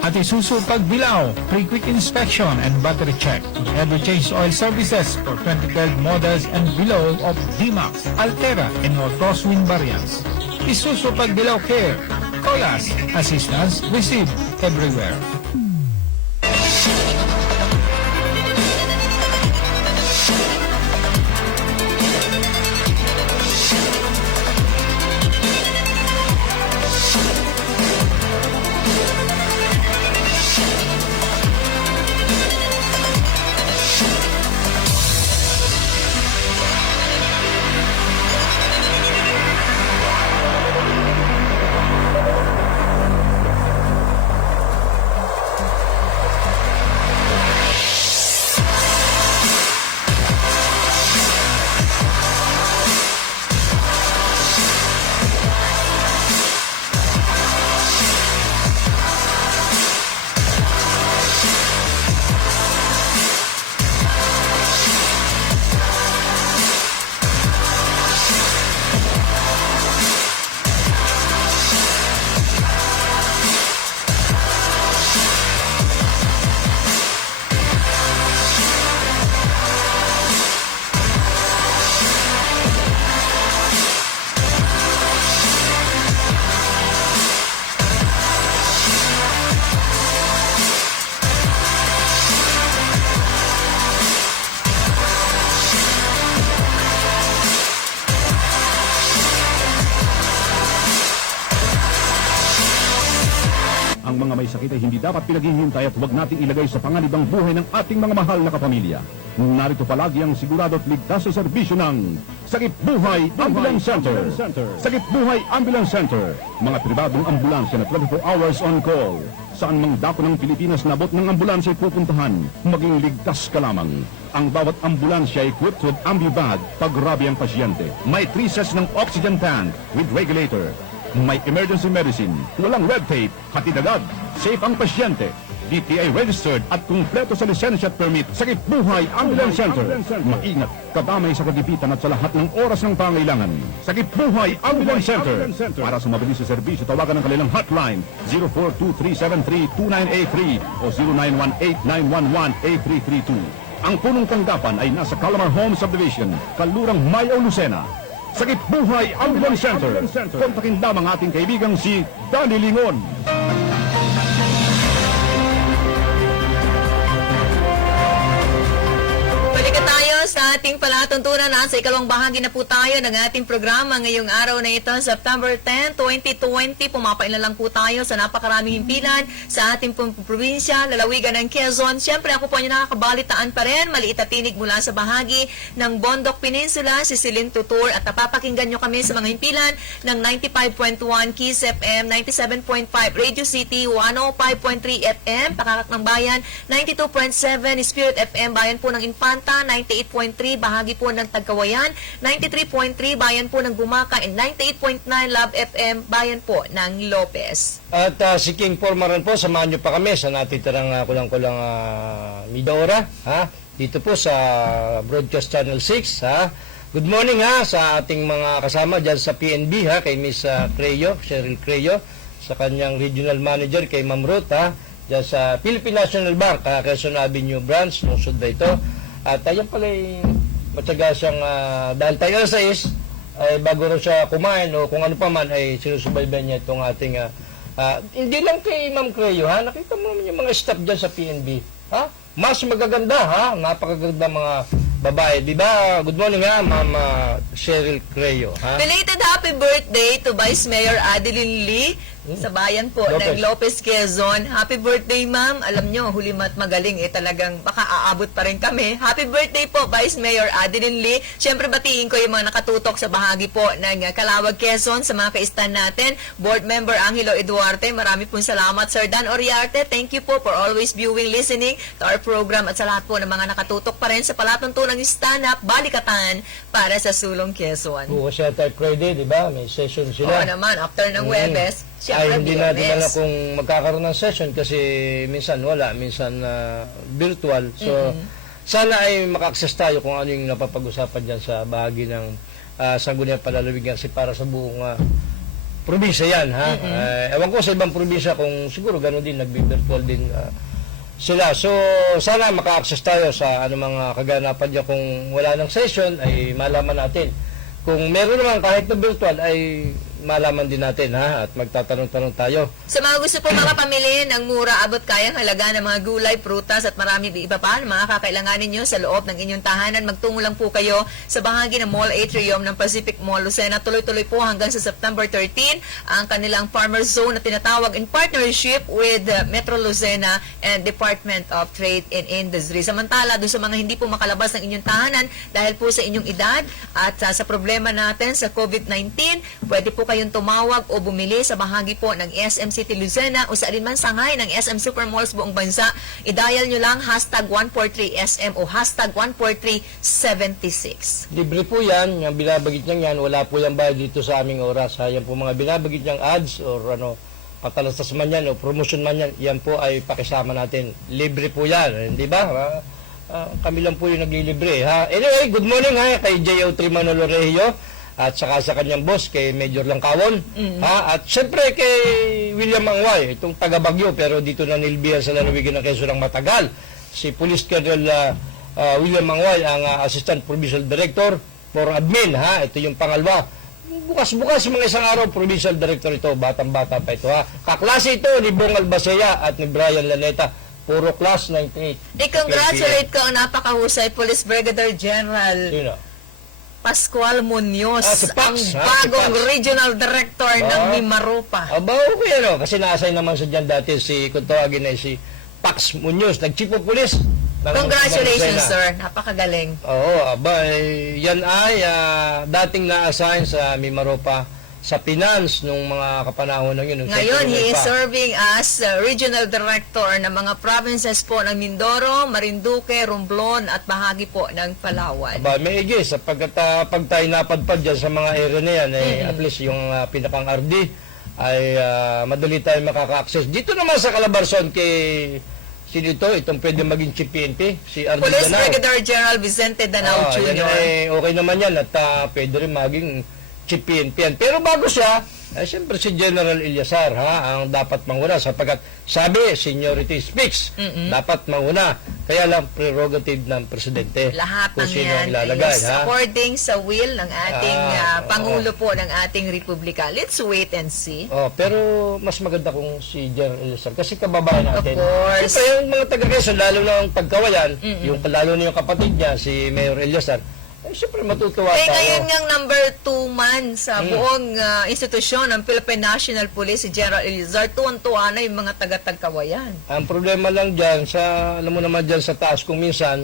At Isuzu Pagbilao, free quick inspection and battery check. Ever change oil services for 2012 models and below of D-Max, Altera, and all crosswind variants. Isuzu Pagbilao Care. Call us. Assistance received everywhere. Ang mga may sakit ay hindi dapat pinaghihintay at huwag nating ilagay sa panganib ang buhay ng ating mga mahal na kapamilya. Narito palagi ang sigurado at ligtas sa serbisyo ng Sakit Buhay Ambulance Center. Sakit Buhay Ambulance Center. Mga pribadong ambulansya na 24 hours on call. saan mang dako ng Pilipinas nabot ng ambulansya ay pupuntahan, maging ligtas ka lamang. Ang bawat ambulansya ay equipped with ambibag pag grabe ang pasyente. May 3 sets ng oxygen tank with regulator. May emergency medicine, walang red tape, hatid agad, safe ang pasyente. DTI registered at kumpleto sa lisensya at permit. Sakit Buhay Ambulance Center. Maingat, kadamay sa kagipitan at sa lahat ng oras ng pangailangan. Sakit Buhay Ambulance Center. Para sa mabilis sa serbisyo, tawagan ang kanilang hotline 0423732983 o 0918-911-8332. Ang punong tanggapan ay nasa Calamar Home Subdivision, Kalurang Mayaw, Lucena. Sakit Buhay Ambulance Center. Kontakin lamang ating kaibigang si Danny Lingon. Balik tayo sa ating palatuntunan. Nasa ikalawang bahagi na po tayo ng ating programa ngayong araw na ito, September 10, 2020. Pumapailan lang po tayo sa napakaraming himpilan sa ating probinsya, lalawigan ng Quezon. Siyempre, ako po yung nakakabalitaan pa rin. Maliit at tinig mula sa bahagi ng Bondok Peninsula, si Celine Tutor. At napapakinggan nyo kami sa mga himpilan ng 95.1 Kiss FM, 97.5 Radio City, 105.3 FM, Pakakak ng Bayan, 92.7 Spirit FM, Bayan po ng Infanta, 98.3 bahagi po ng Tagkawayan, 93.3 bayan po ng Gumaca, and 98.9 Love FM bayan po ng Lopez. At si King Formaran po, samahan nyo pa kami sa natitirang kulang-kulang media ora, ha? Dito po sa Broadcast Channel 6, ha? Good morning ha sa ating mga kasama dyan sa PNB, ha? Kay Miss Creo, Cheryl Creo, sa kanyang regional manager kay Ma'am Ruth, ha? Dyan sa Philippine National Bank, Quezon Avenue Branch, lungsod na ito. At ayan pala matyaga siyang dahil tayo sa ay bago rin siya kumain o kung ano pa man ay sinusubaybayan niya itong ating hindi lang kay Ma'am Creo, ha? Nakita mo naman yung mga staff dyan sa PNB, ha? Mas magaganda, ha? Napakaganda mga babae, di ba? Good morning, ha, Ma'am Cheryl Creo, ha? Belated happy birthday to Vice Mayor Adeline Lee sa bayan po Lopez. ng Lopez, Quezon. Happy birthday, ma'am. Alam nyo, huli mat magaling, talagang baka aabot pa rin kami. Happy birthday po, Vice Mayor Adeline Lee. Siyempre, batiin ko yung mga nakatutok sa bahagi po ng Calawag, Quezon, sa mga kaistan natin. Board Member Angelo Eduarte, marami pong salamat. Sir Dan Oriarte, thank you po for always viewing, listening to our program at sa lahat po ng mga nakatutok pa rin sa palatuntunang stand-up, balikatan para sa Sulong, Quezon. Bukas siya tayo Friday, di ba? May session Oo sila. naman, after ng Webes, Ay, hindi natin Biyernes. alam kung magkakaroon ng session kasi minsan wala, minsan virtual. So, sana ay maka-access tayo kung ano yung napapag-usapan dyan sa bahagi ng Sangguniang Palalawigan kasi para sa buong probinsya yan, ha? Ewan ko sa ibang probinsya kung siguro gano'n din, nagbi-virtual din sila. So, sana maka-access tayo sa ano mga kaganapan dyan. Kung wala ng session, ay malaman natin. Kung meron naman kahit na virtual, ay malaman din natin, ha? At magtatanong-tanong tayo. Sa mga gusto po mga pamili ng mura, abot kayang halaga ng mga gulay, prutas at marami iba pa na mga kakailanganin nyo sa loob ng inyong tahanan, magtungo lang po kayo sa bahagi ng Mall Atrium ng Pacific Mall Lucena. Tuloy-tuloy po hanggang sa September 13 ang kanilang Farmer Zone na tinatawag in partnership with Metro Lucena and Department of Trade and Industry. Samantala, doon sa mga hindi po makalabas ng inyong tahanan dahil po sa inyong edad at sa problema natin sa COVID-19, pwede po kayong tumawag o bumili sa bahagi po ng SM City Lucena o sa alinman sangay ng SM Supermalls buong bansa. I-dial nyo lang #143SM o #14376. Libre po yan, yung binabagit niyan yan, wala po yung bayad dito sa aming oras. Ha? Yan po mga binabagit niyang ads or ano, patalastas man yan o promotion man yan, yan po ay pakisama natin. Libre po yan, di ba? Kami lang po yung naglilibre. Ha? Anyway, good morning ha, kay J.O. Manolo Regio at saka sa kanyang boss, kay Major Langkawon. Ha? At syempre kay William Angway, itong taga-Bagyo, pero dito na nilbihan sa lalawigan ng Quezon ng matagal. Si Police Colonel William Angway, ang Assistant Provincial Director for Admin. Ha? Ito yung pangalawa. Bukas-bukas mga isang araw, Provincial Director ito, batang-bata pa ito. Ha? Kaklase ito ni Bong Albacea at ni Brian Laneta. Puro class 98. I-congratulate ko ang napakahusay Police Brigadier General Sino? Pascual Munoz, Si Pax, ang ha? Si bagong Pax. Regional Director ng Mimaropa. Aba, okay, ano? Kasi na-assign naman sa dyan dati kung tawagin ay si Pax Munoz, nag-chief of police. Congratulations, sir. Napakagaling. Oo, aba, yan ay dating na-assign sa Mimaropa sa finance nung mga kapanahon ng yun. Nung Ngayon, Secretary he is pa. serving as Regional Director ng mga provinces po ng Mindoro, Marinduque, Romblon at bahagi po ng Palawan. Aba, may igi, sapagkat pag tayo napadpad dyan sa mga area na yan, at least yung pinakang RD, ay madali tayo makaka-access. Dito naman sa Calabarzon kay sino itong pwede maging chief PNP, si RD Police Danao. Brigadier General Vicente Danao Yan Jr. ay okay naman yan at pwede rin maging chief PNP yan. Pero bago siya, siyempre si General Ilyasar ang dapat manguna sapagkat sabi, seniority speaks, dapat manguna. Kaya lang prerogative ng presidente Lahat kung ng sino ang yan ilalagay. is according sa will ng ating Pangulo po ng ating Republika. Let's wait and see. Pero mas maganda kung si General Ilyasar kasi kababayan natin. Of course. Siyempre yung mga taga-Quezon, lalo na ang pagkawayan, lalo na yung kapatid niya, si Mayor Ilyasar, siyempre matutuwa Eh, tayo. ngayon ngang number 2 man sa buong institusyon ng Philippine National Police, si General Elizar, tuwan-tuwa na yung mga taga-Tagkawayan. Ang problema lang dyan, alam mo naman dyan sa taas, kung minsan,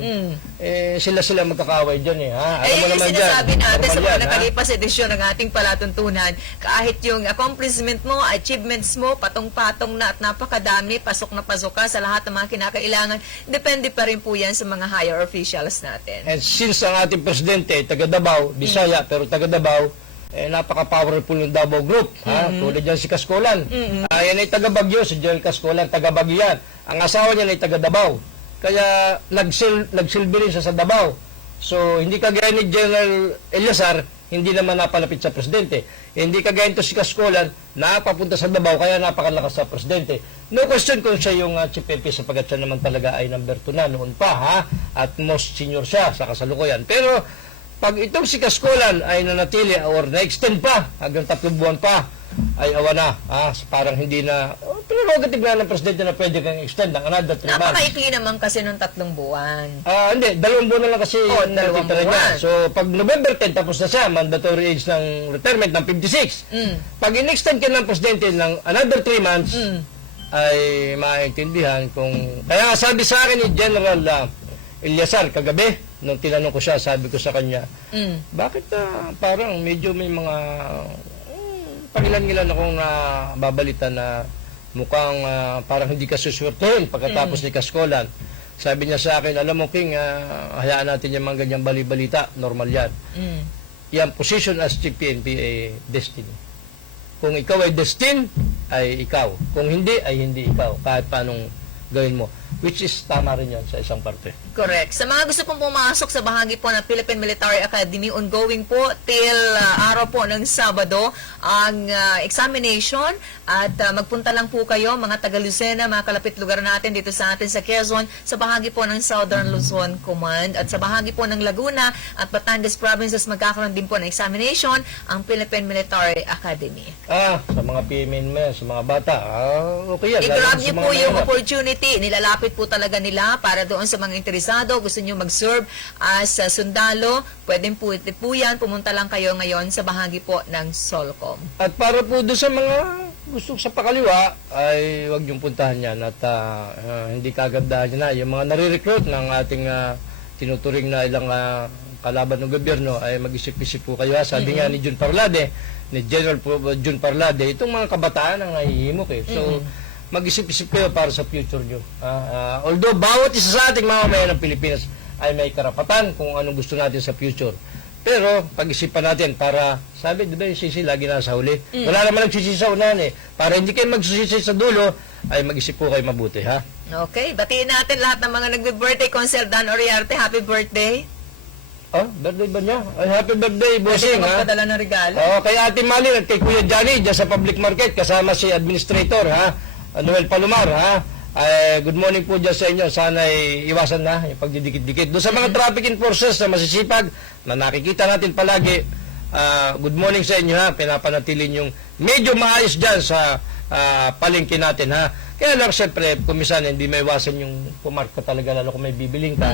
sila magkakaway dyan Alam mo Yung naman dyan. sinasabi natin sa normal mga yan, nakalipas edisyon ng ating palatuntunan, kahit yung accomplishment mo, achievements mo, patong-patong na at napakadami, pasok na pasok ka sa lahat ng mga kinakailangan, depende pa rin po yan sa mga higher officials natin. And since ang ating presidente, taga Davao, Bisaya, pero taga Davao, napaka-powerful ng Davao Group. Tulad dyan si Kaskolan. Yan ay taga Bagyo, si General Kaskolan, taga Bagyo yan. Ang asawa niya ay taga Davao. Kaya nagsilbi rin siya sa Davao. So, hindi kagaya ni General Eliasar, hindi naman napalapit sa presidente. Hindi kagaya nito si Kaskolan, napapunta sa Davao, kaya napakalakas sa presidente. No question kung siya yung chief MP sapagkat siya naman talaga ay number 2 na noon pa, at most senior siya sa kasalukuyan. Pero, pag itong si Kaskolan ay nanatili or na-extend pa hanggang 3 buwan pa, ay awa na. Parang hindi na, prerogative na ng presidente na pwede kang extend ng another 3 months. Napakaikli naman kasi nung 3 buwan. Hindi, 2 buwan na lang kasi yung 2 natitira niya. buwan. So, pag November 10, tapos na siya, mandatory age ng retirement ng 56. Pag in-extend ka ng presidente ng another 3 months, ay maintindihan kung... Kaya sabi sa akin ni General Ilyasar kagabi, nung tinanong ko siya, sabi ko sa kanya, bakit parang medyo may mga pangilan-ngilan akong babalita na mukhang parang hindi ka suswertuhin pagkatapos ni Kaskolan. Sabi niya sa akin, alam mo King, hayaan natin yung mga ganyang bali-balita, normal yan. Yung position as chief PNP ay destiny. Kung ikaw ay destined, ay ikaw. Kung hindi, ay hindi ikaw. Kahit paanong gawin mo. Which is tama rin yan sa isang parte. Correct. Sa mga gusto pong pumasok sa bahagi po ng Philippine Military Academy, ongoing po till araw po ng Sabado ang examination at magpunta lang po kayo mga taga Lucena, mga kalapit lugar natin dito sa atin sa Quezon, sa bahagi po ng Southern Luzon Command at sa bahagi po ng Laguna at Batangas Provinces magkakaroon din po ng examination ang Philippine Military Academy. Sa mga PMN mo yan, sa mga bata, okay yan. I-grab Lalo niyo sa po mga yung mahirap. opportunity. Nilalapit po talaga nila para doon sa mga interesado. Gusto niyo mag-serve as sundalo. Pwede po yan. Pumunta lang kayo ngayon sa bahagi po ng Solcom. At para po doon sa mga gusto sa pakaliwa, ay huwag niyong puntahan yan at hindi kagandahan niya na. Yung mga nare-recruit ng ating tinuturing na ilang kalaban ng gobyerno ay mag-isip-isip po kayo. Sabi nga ni Jun Parlade, ni General Jun Parlade, itong mga kabataan ang nahihimok So, mag-isip-isip kayo para sa future nyo. Although, bawat isa sa ating mamamayan ng Pilipinas ay may karapatan kung anong gusto natin sa future. Pero, pag-isipan natin para, sabi, di ba yung sisi lagi nasa huli? Wala naman nagsisi sa unahan Para hindi kayo magsisisi sa dulo, ay mag-isip po kayo mabuti, ha? Okay, batiin natin lahat ng mga nagbe-birthday. Consul Dan Oriarte, happy birthday. Birthday ba niya? Ay, happy birthday, Pwede bossing, ka ha? magpadala ng regalo. Kay Ate Malin at kay Kuya Johnny, dyan sa public market, kasama si Administrator, ha? Noel Palomar, ha? Good morning po dyan sa inyo. Sana iwasan na yung pagdidikit-dikit. Doon sa mga traffic enforcers na masisipag, na nakikita natin palagi, good morning sa inyo, ha? Pinapanatili yung medyo maayos dyan sa palengke natin, ha? Kaya lang, siyempre, kumisan, hindi may iwasan yung pumarka talaga, lalo kung may bibiling ka.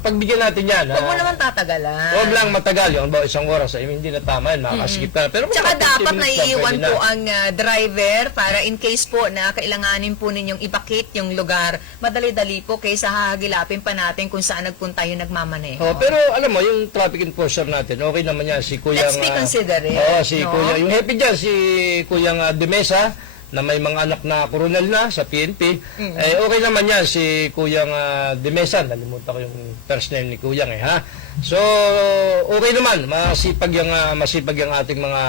Pagbigyan natin yan. Huwag mo naman tatagalan. Huwag lang matagal. Yung about isang oras, hindi na tama yan. Makakasigip ka na. Pero Tsaka mga 15 dapat minutes lang, naiiwan pwede na. po ang driver para in case po na kailanganin po ninyong ibakit yung lugar. Madali-dali po kaysa hahagilapin pa natin kung saan nagpunta yung nagmamaneho. Oh, pero alam mo, yung traffic enforcer natin, okay naman yan. Si Kuyang... Let's be considerate. Si no? Kuya, yung happy dyan, si Kuyang De Mesa, na may mga anak na koronel na sa PNP, okay naman yan, si Kuyang De Mesa, nalimutan ko yung first name ni Kuyang ha. So, okay naman, masipag yung ating mga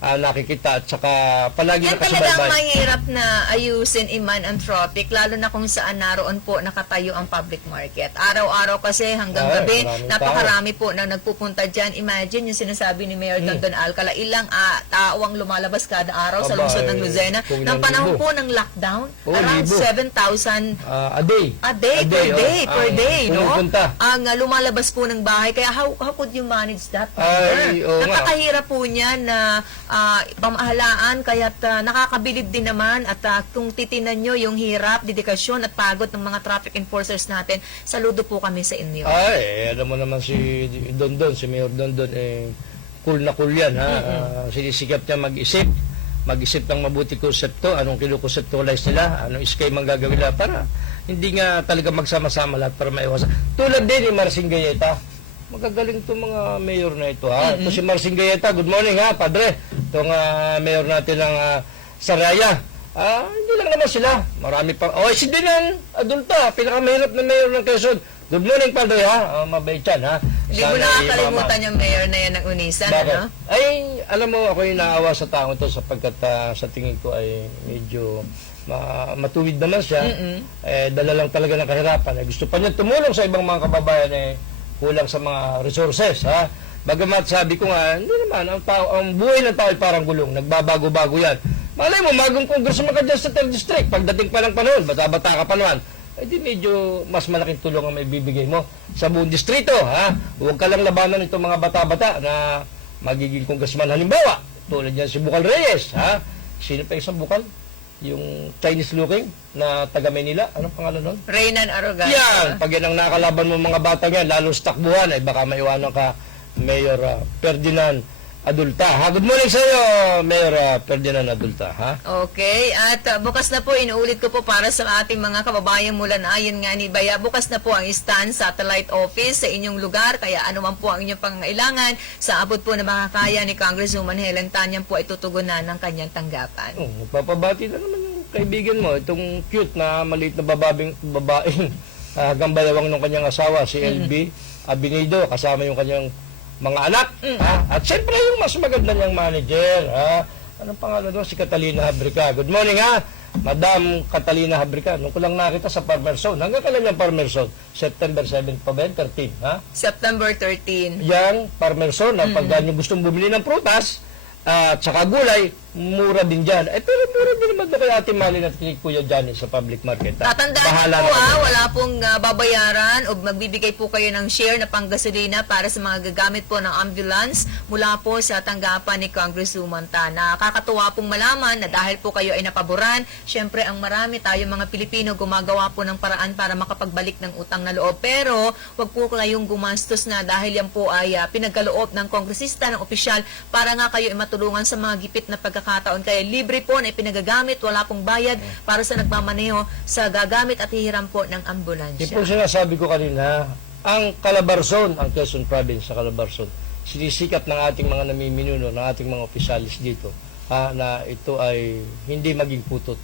nakikita at saka palagi Yan talagang nakasubaybay. mahirap na ayusin Iman ang traffic, lalo na kung saan naroon po nakatayo ang public market. Araw-araw kasi hanggang Ay, gabi, maraming napakarami po na nagpupunta dyan. Imagine yung sinasabi ni Mayor Dondon Alcala, ilang tao ang lumalabas kada araw sa Aba, lungsod ng Lucena. kung Nang ilang panahon libo. po ng lockdown, Oo, around libo. 7,000 A day. per day, no? pumupunta. Ang lumalabas po ng bahay. Kaya how could you manage that? Ay, oo nga. Nakakahirap po niya na pamahalaan, kaya't nakakabilib din naman at kung titinan nyo yung hirap, dedikasyon at pagod ng mga traffic enforcers natin, saludo po kami sa inyo. Ay, alam mo naman si Dondon, si Mayor Dondon, cool na cool yan, ha? Sinisikap niya mag-isip ng mabuti konsepto, anong kinukonseptualize nila, anong scheme ang gagawin nila para hindi nga talaga magsama-sama lahat para maiwasan. Tulad din ni Marcin Galleta, magagaling itong mga mayor na ito, ha? Ito si Marcin Galleta, good morning, ha, padre? Itong mayor natin ng Saraya. Hindi lang naman sila. Marami pa. Si Dinan, adulta, pinakamahirap na mayor ng Quezon. Good morning, padre, ha? Mabait yan, ha? Hindi mo nakakalimutan yung mayor na yan ng Unisan, Bakit? ano? Ay, alam mo, ako yung naawa sa taong ito sapagkat sa tingin ko ay medyo matuwid naman siya. Dala lang talaga ng kahirapan. Gusto pa niya tumulong sa ibang mga kababayan kulang sa mga resources, ha? Bagamat sabi ko nga, hindi naman, ang buhay ng tao ay parang gulong, nagbabago-bago yan. Malay mo, magong congressman ka dyan sa 3rd district, pagdating pa ng panahon, bata-bata ka pa naman, di medyo mas malaking tulong ang may bibigay mo sa buong distrito, ha? Huwag ka lang labanan itong mga bata-bata na magiging congressman halimbawa, tulad yan si Bukal Reyes, ha? Sino pa isang Bukal? Yung Chinese looking na taga Manila, anong pangalan nun? Reynan Arrogancia. Yan, pag yan ang nakalaban mo mga bata yan, lalo sa takbuhan, baka maiwanan ka, Mayor Ferdinand Adulta. Good morning sa iyo, Mayor Ferdinand Adulta. Okay, at bukas na po, inuulit ko po para sa ating mga kababayang mula na ayon nga ni Baya, bukas na po ang Stan Satellite Office sa inyong lugar, kaya ano man po ang inyong pangangailangan, sa abot po na makakaya ni Congresswoman Helen Tanyang po ay tutugunan ng kanyang tanggapan. Magpapabati na naman yung kaibigan mo, itong cute na maliit na babaeng gambayawang ng kanyang asawa, si LB Abinido, kasama yung kanyang mga anak. At siyempre yung mas maganda niyang manager. Anong pangalan doon? Si Catalina Habrica. Good morning, ha? Madam Catalina Habrica. Nung ko lang nakita sa Farmer Zone. Hanggang kailan yung Farmer Zone? September 7 pa ba? 13, ha? September 13. Yang Farmer Zone, pag nyo gustong bumili ng prutas, at saka gulay, mura din dyan. Pero mura din naman kay Ate Malin at kay Kuya Johnny sa public market. Tatandaan Bahala niyo po, na kayo. wala pong babayaran o magbibigay po kayo ng share na panggasolina para sa mga gagamit po ng ambulance mula po sa tanggapan ni Congresswoman Tana. Nakakatuwa pong malaman na dahil po kayo ay napaboran, syempre ang marami tayo mga Pilipino gumagawa po ng paraan para makapagbalik ng utang na loob. Pero wag po kayong gumastos na dahil yan po ay pinagkaloob ng kongresista, ng opisyal, para nga kayo ay matulungan sa mga gipit na pagkakataon. Kaya libre po na ipinagagamit, wala pong bayad para sa nagmamaneho sa gagamit at hihiram po ng ambulansya. Yung po sinasabi ko kanina, ang Calabarzon, ang Quezon Province sa Calabarzon, sinisikat ng ating mga namiminuno, ng ating mga opisyalis dito, na ito ay hindi maging putot.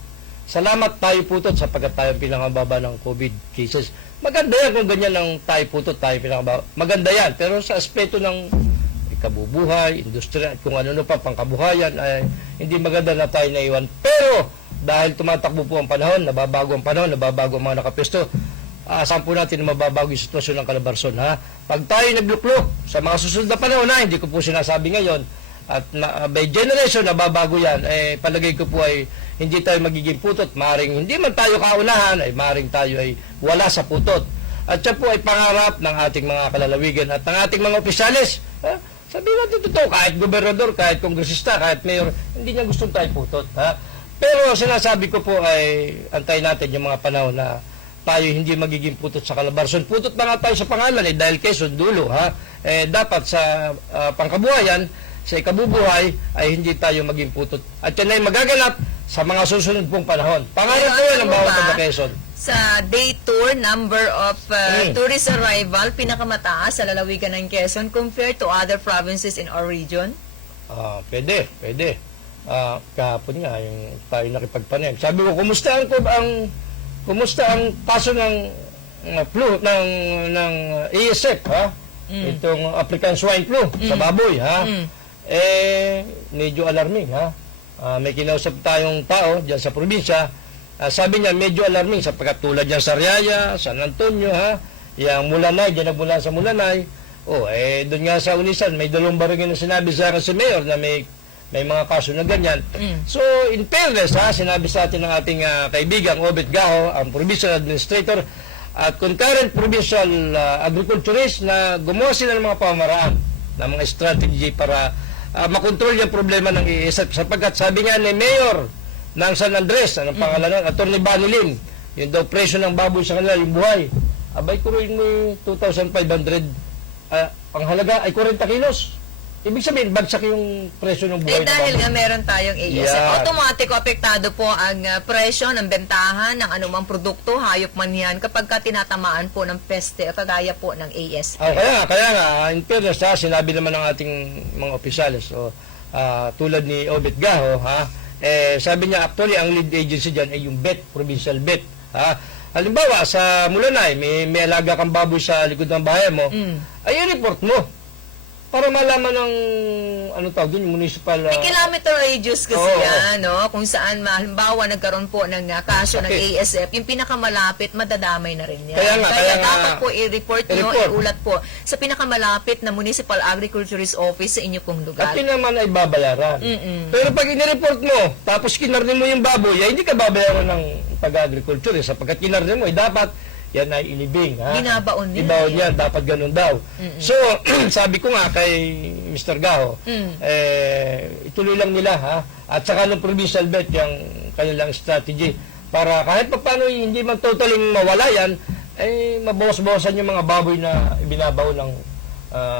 Salamat tayo putot sapagkat tayo pinakababa ng COVID cases. Maganda yan kung ganyan ang tayo putot, tayo pinakababa. Maganda yan, pero sa aspeto ng kabubuhay, industriya, kung ano pa, pangkabuhayan, ay hindi maganda na tayo naiwan. Pero, dahil tumatakbo po ang panahon, nababago ang panahon, nababago ang mga nakapesto, asahan po natin na mababago yung sitwasyon ng Calabarzon, ha? Pag tayo nagluklok sa mga susunod na panahon, hindi ko po sinasabi ngayon, at by generation, nababago yan, palagay ko po ay hindi tayo magiging putot, maring hindi man tayo kaunahan, ay maring tayo ay wala sa putot. At siya po ay pangarap ng ating mga kalalawigan at ng ating mga opisyalis, ha? Sabihin natin totoo, kahit gobernador, kahit kongresista, kahit mayor, hindi niya gustong tayo putot, ha? Pero sinasabi ko po ay antayin natin yung mga panahon na tayo hindi magiging putot sa Calabarzon. Putot na nga tayo sa pangalan dahil Quezon dulo ha. Dapat sa pangkabuhayan, sa ikabubuhay ay hindi tayo maging putot. At yan ay magaganap sa mga susunod pong panahon. Pangalan po yan ang bawat taga Quezon. Sa day tour, number of tourist arrival, pinakamataas sa lalawigan ng Quezon compared to other provinces in our region? Pwede. Kahapon nga, yung tayo nakipagpanem. Sabi ko, kumusta ang kaso ng flu, ng ASF, ha? Itong African Swine Flu sa baboy, ha? Medyo alarming, ha? May kinausap tayong tao dyan sa probinsya. Sabi niya, medyo alarming sapagkat tulad dyan sa Riaya, San Antonio, ha? Yang Mulanay, dyan nagmula sa Mulanay. Doon nga sa Unisan, may 2 barangay na sinabi sa akin si Mayor na may mga kaso na ganyan. So, in fairness, sinabi sa atin ng ating kaibigang Obet Gaho, ang Provincial Administrator at concurrent Provincial Agriculturist na gumawa sila ng mga pamaraan, ng mga strategy para makontrol yung problema ng iisip. Sapagkat sabi nga ni Mayor ng San Andres, anong pangalan nun, Atty. Banilin, yung daw presyo ng baboy sa kanila, yung buhay. Abay, kuruin mo 2,500. Ang halaga ay 40 kilos. Ibig sabihin, bagsak yung presyo ng buhay. Dahil nga meron tayong ASF, Yan. automatic apektado po ang presyo ng bentahan ng anumang produkto, hayop man yan, kapag tinatamaan po ng peste, kagaya po ng ASF. Kaya nga, in fairness, sinabi naman ng ating mga opisyalis, tulad ni Obet Gaho, sabi niya, actually, ang lead agency dyan ay yung BET, Provincial BET. Halimbawa, sa Mulanay, may alaga kang baboy sa likod ng bahay mo, ay i-report mo. Para malaman ng, yung municipal... May kilometer radius kasi yan, no? Kung saan, halimbawa, nagkaroon po ng kaso ng ASF, yung pinakamalapit, madadamay na rin yan. Kaya dapat po i-report nyo, iulat po sa pinakamalapit na Municipal Agriculturist Office sa inyo pong lugar. At yun naman ay babayaran. Pero pag in-report mo, tapos kinarnin mo yung baboy, hindi ka babayaran ng taga-agriculture. Sapagkat kinarnin mo, dapat yan ay ilibing. Binabaon nila. Ibaon yan, dapat ganun daw. So, sabi ko nga kay Mr. Gaho, ituloy lang nila, at saka ng provincial bet yung kanilang strategy para kahit pa paano hindi man totaling mawala yan, mabawas-bawasan yung mga baboy na ibinabaw ng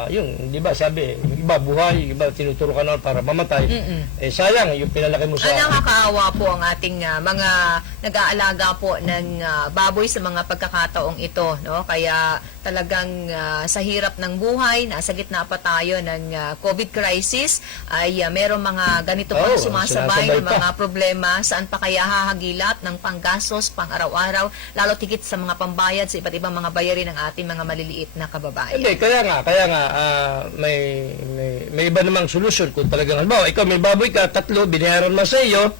yung, di ba, sabi, yung iba buhay, yung iba tinuturo ka na para mamatay. Sayang, yung pinalaki mo sa... Nakakaawa po ang ating mga nag-aalaga po ng baboy sa mga pagkakataong ito, no? Kaya talagang sa hirap ng buhay, nasa gitna pa tayo ng COVID crisis, ay merong mga ganito pang sumasabay ng mga problema, saan pa kaya hahagilat ng panggastos, pang araw-araw, lalo tigit sa mga pambayad sa iba't ibang mga bayarin ng ating mga maliliit na kababayan. Hindi, kaya nga, may iba namang solusyon kung talagang, halimbawa, ikaw may baboy ka, 3, binayaran mo sa iyo,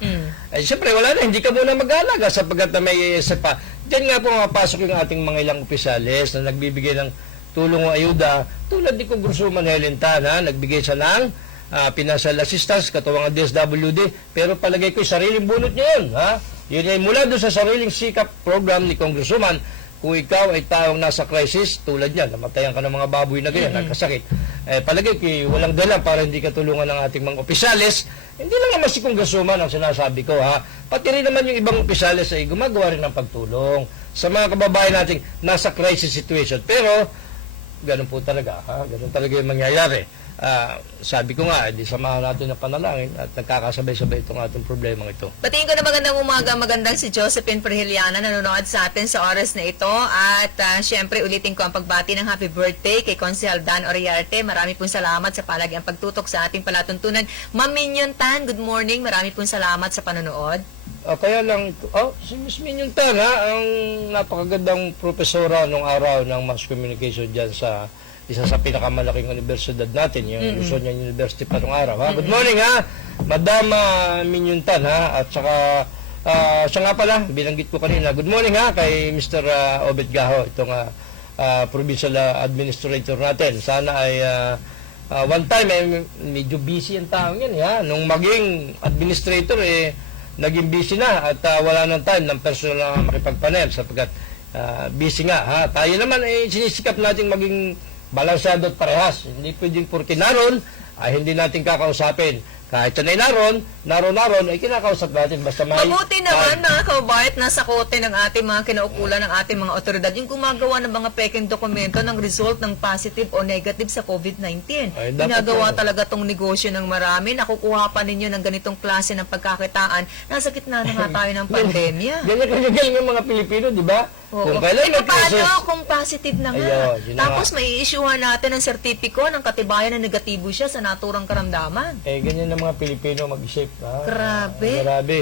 ay siyempre wala na, hindi ka muna mag-aalaga sapagkat na may iisip pa. Diyan nga po mapasok yung ating mga ilang opisyales na nagbibigay ng tulong o ayuda, tulad ni Congresswoman Helen Tan, nagbigay siya ng financial assistance, katuwang ang DSWD, pero palagay ko sariling bunot niya yun. Yun ay mula doon sa sariling sikap program ni Congresswoman. Kung ikaw ay taong nasa crisis, tulad yan, namatayan ka ng mga baboy na ganyan, nagkasakit, palagay ko walang dalang para hindi ka tulungan ng ating mga opisyales. Hindi lang naman si Congresswoman ang sinasabi ko, pati rin naman yung ibang opisyales ay gumagawa rin ng pagtulong sa mga kababayan nating nasa crisis situation. Pero, ganun po talaga, ganun talaga yung mangyayari. Sabi ko nga, di samahan natin na panalangin at nagkakasabay-sabay itong ating problema ito. Batiin ko na magandang umaga, magandang si Josephine Perhiliana nanonood sa atin sa oras na ito. At syempre, ulitin ko ang pagbati ng happy birthday kay Consihal Dan Oriarte. Marami pong salamat sa palagiang pagtutok sa ating palatuntunan. Ma'am Minion Tan, good morning. Marami pong salamat sa panonood. Kaya lang, si Ms. Minion Tan, ang napakagandang profesora nung araw ng mass communication dyan sa isa sa pinakamalaking universidad natin, yung Luzon University pa nung araw. Good morning, Madam Minion Tan, at saka siya nga pala, binanggit ko kanina, good morning kay Mr. Obet Gaho, itong provincial administrator natin. Sana ay one time, medyo busy ang taong yan, nung maging administrator, naging busy na at wala ng time ng personal na makipagpanem sapagkat busy nga. Tayo naman sinisikap natin maging balansado at parehas. Hindi pwedeng porque naroon ay hindi natin kakausapin. Kahit sanay naroon, naroon-naroon, ay kinakausap natin. Basta Mabuti naman mga kababayat, nasa kote ng ating mga kinaukulan ng ating mga otoridad yung gumagawa ng mga peking dokumento ng result ng positive o negative sa COVID-19. Ay, dapat Ginagawa yan. talaga tong negosyo ng marami. Nakukuha pa ninyo ng ganitong klase ng pagkakitaan. Nasa gitna na nga tayo ng pandemya. Ganyan yung mga Pilipino, di ba? Oo. Kung kailan may paano cases, kung positive na nga? Ayun, yun na Tapos may i-issuehan natin ng sertipiko ng katibayan na negatibo siya sa naturang karamdaman. ganyan ang mga Pilipino mag-isip. Grabe. Grabe.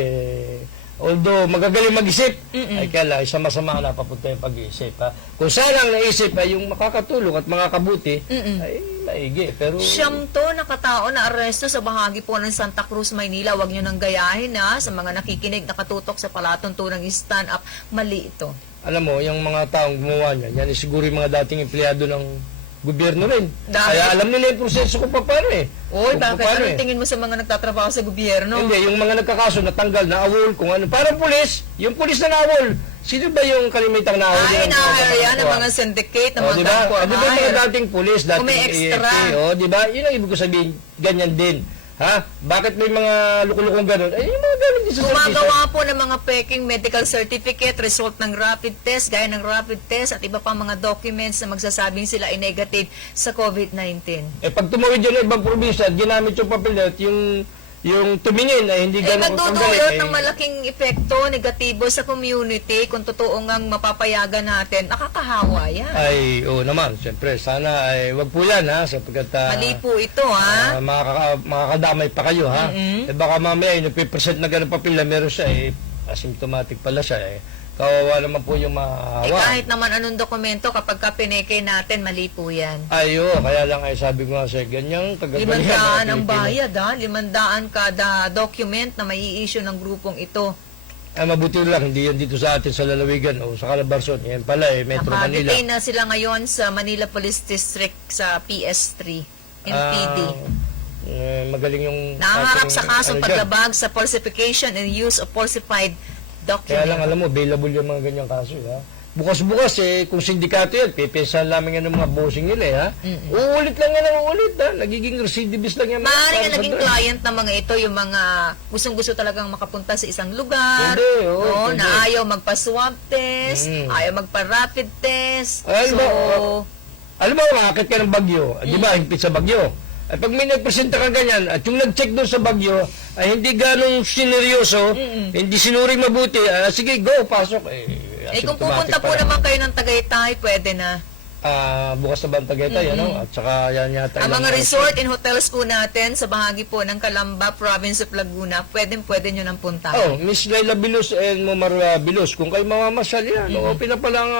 Although magagaling mag-isip, ay kaya isa masama na papunta yung pag-iisip. Kung sana ang naisip ay yung makakatulong at makakabuti, ay maigi. Pero Siyam to nakatao na aresto sa bahagi po ng Santa Cruz, Maynila. Huwag nyo nang gayahin sa mga nakikinig, nakatutok sa palatuntunang stand-up. Mali ito. alam mo, yung mga taong gumawa niya, yan siguro yung mga dating empleyado ng gobyerno rin. Dahil- Kaya alam nila yung proseso kung paano Oy, Kung bakit? paano Anong tingin mo sa mga nagtatrabaho sa gobyerno? Hindi, yung mga nagkakaso, natanggal, na-awol, kung ano. Parang pulis, yung pulis na na-awol. Sino ba yung kalimitang na-awol? Ay, Yung na-hire yan ng mga mga syndicate, ng O, mga diba? gang for Di ba mga hire. dating pulis, dating Kung may extra. EFP, di ba? Yun ang ibig ko sabihin, ganyan din. Ha? Bakit may mga lukulukong ganun? Ay, yung mga ganun din sa service. Gumagawa po ng mga peking medical certificate, result ng rapid test, gaya ng rapid test at iba pang mga documents na magsasabing sila ay negative sa COVID-19. Pag tumawid yun ng ibang probinsya, ginamit yung papel at yung tumingin ay hindi ganun Magdudulot ng malaking epekto, negatibo sa community kung totoo ngang mapapayagan natin. Nakakahawa yan. Ay, oo naman. Siyempre, sana ay wag po yan, ha? Sapagkat Mali po ito, ha? makakadamay pa kayo, ha? Baka mamaya, yung present na ganun papel na meron siya, asymptomatic pala siya, kawawa naman po yung mahawa. Kahit naman anong dokumento, kapag ka pineke natin, mali po yan. Ayo, kaya lang ay sabi ko nga sa ganyang kagagaling. 500 ang bayad, ha? 500 kada document na may i-issue ng grupong ito. Ay, mabuti lang, hindi yan dito sa atin sa lalawigan o sa Calabarzon. Yan pala, Metro Manila. Nakadetain na sila ngayon sa Manila Police District sa PS3, MPD. Magaling yung... Nahaharap sa kasong ano dyan. paglabag sa falsification and use of falsified Kaya lang, document. alam mo, available yung mga ganyang kaso, ha? Bukas-bukas, kung sindikato yan, pipisahan lamang yan ng mga bossing nila, ha? Uulit lang yan ang uulit, ha? Nagiging recidivist lang yan. Maaaring Para ang sa naging drug. client ng mga ito, yung mga gustong-gusto talagang makapunta sa isang lugar, Pwede, oo, no, pwede. na ayaw magpa-swab test, ayaw magpa-rapid test. Ay, So, Alam mo, makakit ka ng bagyo, di ba, higpit sa bagyo. Ay pag may nagpresenta ka ganyan, at yung nag-check doon sa bagyo, ay hindi ganong sineryoso, hindi sinuring mabuti, sige, go, pasok. kung Asymptomatic pupunta po pala. naman kayo ng Tagaytay, pwede na. Bukas na ba ang Tagaytay, ano? At saka yan yata. Ang yung mga resort and hotels po natin sa bahagi po ng Calamba, Province of Laguna, pwede nyo nang puntahan. Oh, Miss Laila Bilos and Momar Bilos, kung kayo mamamasal yan, open na palang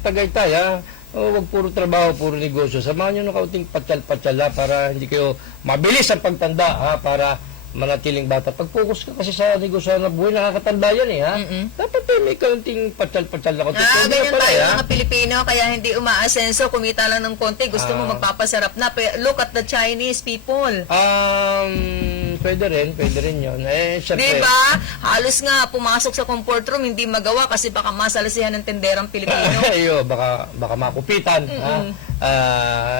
Tagaytay, ha? Wag puro trabaho, puro negosyo. Samahan nyo ng kaunting patsal-patsal, ha, para hindi kayo mabilis ang pagtanda, ha, para manatiling bata. Pag-focus ka kasi sa negosyo na buhay, nakakatanda yan, ha? Dapat may kaunting patsal-patsal na kaunting. Ganyan tayo mga Pilipino, kaya hindi umaasenso, kumita lang ng konti, gusto mo magpapasarap na. Look at the Chinese people. Pwede rin yun. Syempre. Diba? Halos nga pumasok sa comfort room, hindi magawa kasi baka masalasihan ng tenderang Pilipino. Ayo, baka makupitan, ha?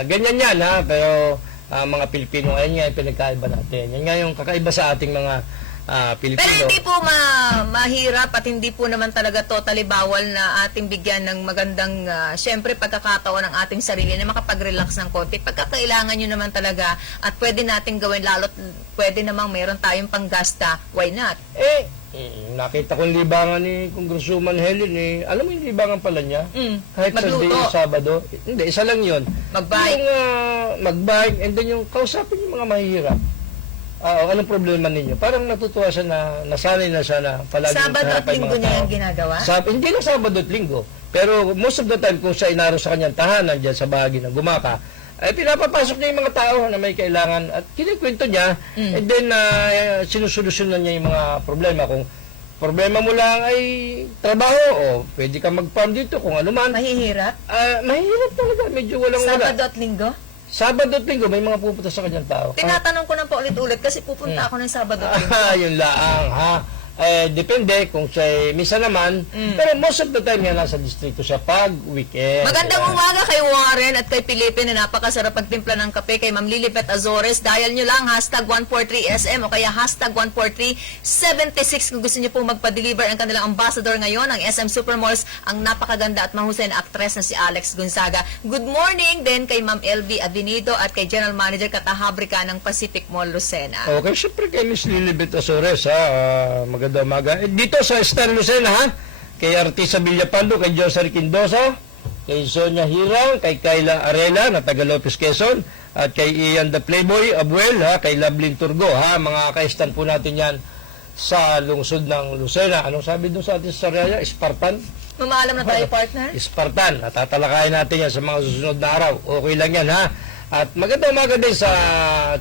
Ganyan yan, ha? Pero mga Pilipino, ayun nga yung pinagkaiba natin. Yan nga yung kakaiba sa ating mga Pero Pilipino. hindi po mahirap at hindi po naman talaga totally bawal na ating bigyan ng magandang, syempre, pagkakataon ng ating sarili na makapag-relax ng konti. Pagkakailangan nyo naman talaga at pwede natin gawin, lalo't pwede namang meron tayong panggasta, why not? Nakita kong libangan ni Congresswoman Helen, alam mo yung libangan pala niya? Kahit Magluto. Sunday, Sabado. Hindi, isa lang yun. Mag-bike. Yung mag-bike, and then yung kausapin yung mga mahihirap. Anong problema ninyo? Parang natutuwa siya na nasanay na siya na palagi Sabado at harapan yung linggo mga niya tao. yung ginagawa? Hindi na Sabado at linggo. Pero most of the time, kung siya inaro sa kanyang tahanan dyan sa bahagi ng Gumaka, ay pinapapasok niya yung mga tao na may kailangan at kinikwento niya, and then sinusolusyonan niya yung mga problema. Kung problema mo lang ay trabaho, o pwede ka mag-farm dito, kung ano man. Mahihirap? Mahirap talaga, medyo walang wala. Sabado at linggo? Sabado at linggo, may mga pupunta sa kanyang tao. Tinatanong ko na po ulit-ulit kasi pupunta ako ng Sabado at linggo. Yun laang, ha? depende kung siya, minsan naman, pero most of the time yan nasa distrito siya pag weekend. Magandang Diba? umaga kay Warren at kay Felipe na napakasarap pagtimpla ng kape, kay Ma'am Lilibet Azores. Dial nyo lang hashtag 143SM o kaya hashtag 14376 kung gusto nyo pong magpa-deliver ang kanilang ambassador ngayon, ang SM Supermalls, ang napakaganda at mahusay na aktres na si Alex Gonzaga. Good morning din kay Ma'am LV Avenido at kay General Manager Katahabrika ng Pacific Mall Lucena. Okay, syempre kay Miss Lilibet Azores, ha? Magandang umaga. Dito sa Stan Lucena, ha? Kay Artisa Villapando, kay Joser Quindosa, kay Sonia Hirang, kay Kayla Arela, na taga Lopez Quezon, at kay Ian the Playboy Abuel, ha? Kay Lovelyn Turgo, ha? Mga ka-stan po natin yan sa lungsod ng Lucena. Anong sabi doon sa ating Sariaya? Spartan? Mamaalam na tayo, partner. Spartan. At tatalakayin natin yan sa mga susunod na araw. Okay lang yan, ha? At magandang umaga din sa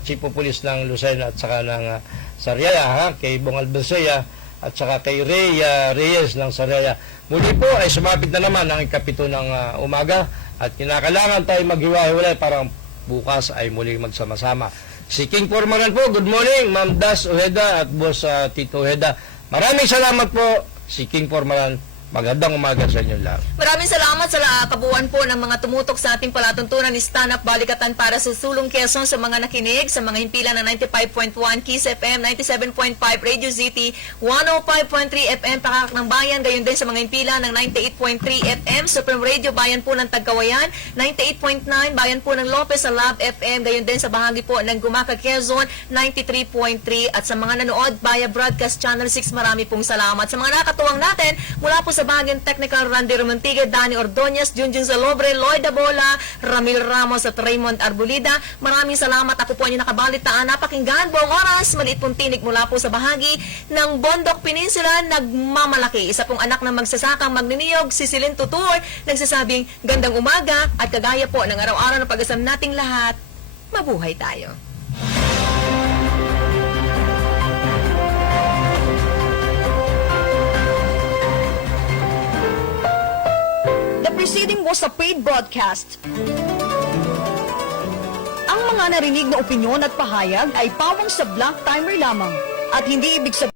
Chief of Police ng Lucena at saka ng Sariaya, ha? Kay Bong Albersea at saka kay Reyes ng Sariaya. Muli po ay sumapit na naman ang ikapito ng umaga at kinakailangan tayo maghiwa-hiwalay para bukas ay muling magsama-sama. Si King Formanan po, good morning, Ma'am Das Ojeda at Boss Tito Ojeda. Maraming salamat po, si King Formanan. Magandang umaga sa inyo lahat. Maraming salamat sa kabuuan po ng mga tumutok sa ating palatuntunan ni Stand Up Balikatan para sa Sulong Quezon, sa mga nakinig, sa mga himpilan ng 95.1 Kiss FM, 97.5 Radio City, 105.3 FM Pakak ng Bayan, gayon din sa mga himpilan ng 98.3 FM Supreme Radio Bayan po ng Tagkawayan, 98.9 Bayan po ng Lopez sa Lab FM, gayon din sa bahagi po ng Gumaca Quezon, 93.3 at sa mga nanood via Broadcast Channel 6, marami pong salamat. Sa mga nakatuwang natin, mula po sa bahagyang technical, Randy Romantigue, Danny Ordonez, Junjun Salobre, Lloyd Abola, Ramil Ramos at Raymond Arbolida. Maraming salamat. Ako po ang inyong nakabalitaan. Napakinggan buong oras. Maliit pong tinig mula po sa bahagi ng Bondok Peninsula, nagmamalaki. Isa pong anak ng magsasakang magniniyog, si Silin Tutur, nagsasabing gandang umaga at kagaya po ng araw-araw na pag-asam nating lahat, mabuhay tayo. The preceding was a paid broadcast. Ang mga narinig na opinyon at pahayag ay pawang sa blank timer lamang at hindi ibig sabihin